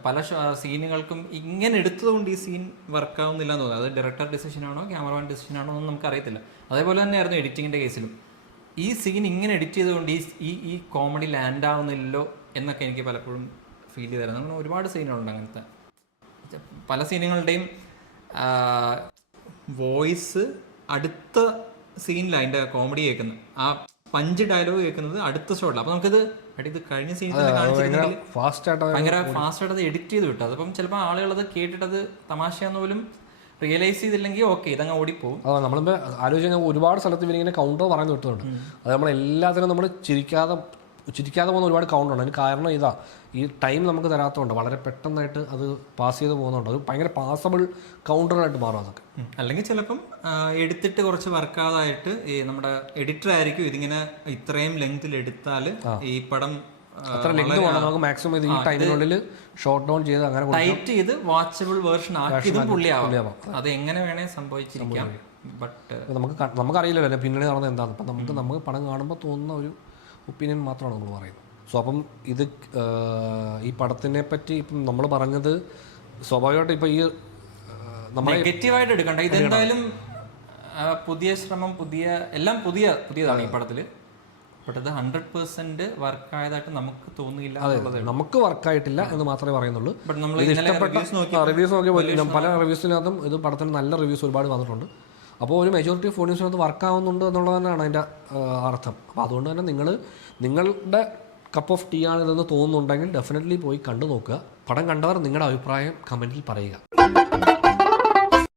പല സീനുകൾക്കും ഇങ്ങനെ എടുത്തതുകൊണ്ട് ഈ സീൻ വർക്കാവുന്നില്ല എന്ന് തോന്നുന്നത്. അത് ഡയറക്ടർ ഡിസിഷനാണോ ക്യാമറമാൻ ഡിസിഷനാണോ എന്ന് നമുക്കറിയത്തില്ല. അതേപോലെ തന്നെയായിരുന്നു എഡിറ്റിങ്ങിൻ്റെ കേസിലും. ഈ സീൻ ഇങ്ങനെ എഡിറ്റ് ചെയ്തുകൊണ്ട് ഈ കോമഡി ലാൻഡ് ആവുന്നില്ലല്ലോ എന്നൊക്കെ എനിക്ക് പലപ്പോഴും ഫീൽ ചെയ്തായിരുന്നു. അങ്ങനെ ഒരുപാട് സീനുകളുണ്ട് അങ്ങനത്തെ. പല സീനുകളുടെയും വോയിസ് അടുത്ത സീനിലാണ് അതിൻ്റെ കോമഡി കേൾക്കുന്നത്, ആ പഞ്ച് ഡയലോഗ് കേൾക്കുന്നത് അടുത്ത ഷോട്ടിൽ. അപ്പോൾ നമുക്കിത് ഇത് കഴിഞ്ഞ സീനിൽ ഭയങ്കര ഫാസ്റ്റായിട്ട് അത് എഡിറ്റ് ചെയ്ത് വിട്ടു. അതിപ്പം ചിലപ്പോൾ ആളുകളത് കേട്ടിട്ടത് തമാശയാന്ന് പോലും റിയലൈസ് ചെയ്തില്ലെങ്കിൽ ഓക്കെ ഇതങ്ങ് ഓടിപ്പോവും. അതെ, നമ്മളിപ്പോൾ ആലോചിച്ച് ഒരുപാട് സ്ഥലത്ത് ഇവരിങ്ങനെ കൗണ്ടർ പറഞ്ഞു വിട്ടുന്നുണ്ട്. അത് നമ്മളെല്ലാത്തിനും നമ്മൾ ചിരിക്കാതെ പോകുന്ന ഒരുപാട് കൗണ്ടറുണ്ട്. അതിന് കാരണം ഇതാ ഈ ടൈം നമുക്ക് തരാത്തതുകൊണ്ട് വളരെ പെട്ടെന്നായിട്ട് അത് പാസ് ചെയ്ത് പോകുന്നുണ്ട്. അത് ഭയങ്കര പാസബിൾ കൗണ്ടറായിട്ട് മാറും അതൊക്കെ. അല്ലെങ്കിൽ ചിലപ്പം എടുത്തിട്ട് കുറച്ച് വർക്കാതായിട്ട് ഈ നമ്മുടെ എഡിറ്റർ ആയിരിക്കും ഇതിങ്ങനെ ഇത്രയും ലെങ്തിൽ എടുത്താൽ ഈ പടം അത്ര ലെങ്ത് വേണം നമുക്ക് മാക്സിമം ഇത് ഈ ടൈമിനുള്ളിൽ ഷോർട്ട് ഡൗൺ ചെയ്ത് അങ്ങനെ ടൈറ്റ് ചെയ്ത് വാച്ചബിൾ വേർഷൻ ആക്കിയതും പുള്ളിയാവും. അത് എങ്ങനെ വേണേ സംഭവിച്ചിരിക്കാം. ബട്ട് നമുക്കറിയില്ലല്ലോ പിന്നീട് നടന്നത് എന്താണ്. അപ്പം നമുക്ക് പടം കാണുമ്പോൾ തോന്നുന്ന ഒപ്പീനിയൻ മാത്രമാണ് നമ്മൾ പറയുന്നത്. സോ അപ്പം ഇത് ഈ പടത്തിനെ പറ്റി ഇപ്പം നമ്മൾ പറഞ്ഞത് സ്വാഭാവികമായിട്ട് ഇപ്പം ഈ നെഗറ്റീവായിട്ട് എടുക്കണ്ട. ഇതെന്തായാലും പുതിയ ശ്രമം, എല്ലാം പുതിയതാണ് ഈ പടത്തിൽ. ബട്ട് അത് 100% വർക്കായതായിട്ട് നമുക്ക് തോന്നിയില്ല. നമുക്ക് വർക്കായിട്ടില്ല എന്ന് മാത്രമേ പറയുന്നുള്ളൂ. ബട്ട് നമ്മൾ റിവ്യൂസ് നോക്കിയപ്പോൾ പല റിവ്യൂസിനകത്തും ഇത് പടത്തിന് നല്ല റിവ്യൂസ് ഒരുപാട് വന്നിട്ടുണ്ട്. അപ്പോൾ ഒരു മെജോറിറ്റി ഓഫ് ഓഡിയൻസിനകത്ത് വർക്കാവുന്നുണ്ട് എന്നുള്ളത് തന്നെയാണ് അതിൻ്റെ അർത്ഥം. അപ്പോൾ അതുകൊണ്ട് തന്നെ നിങ്ങളുടെ കപ്പ് ഓഫ് ടീ ആണ് ഇതെന്ന് തോന്നുന്നുണ്ടെങ്കിൽ ഡെഫിനറ്റ്ലി പോയി കണ്ടു നോക്കുക. പടം കണ്ടവർ നിങ്ങളുടെ അഭിപ്രായം കമൻറ്റിൽ പറയുക.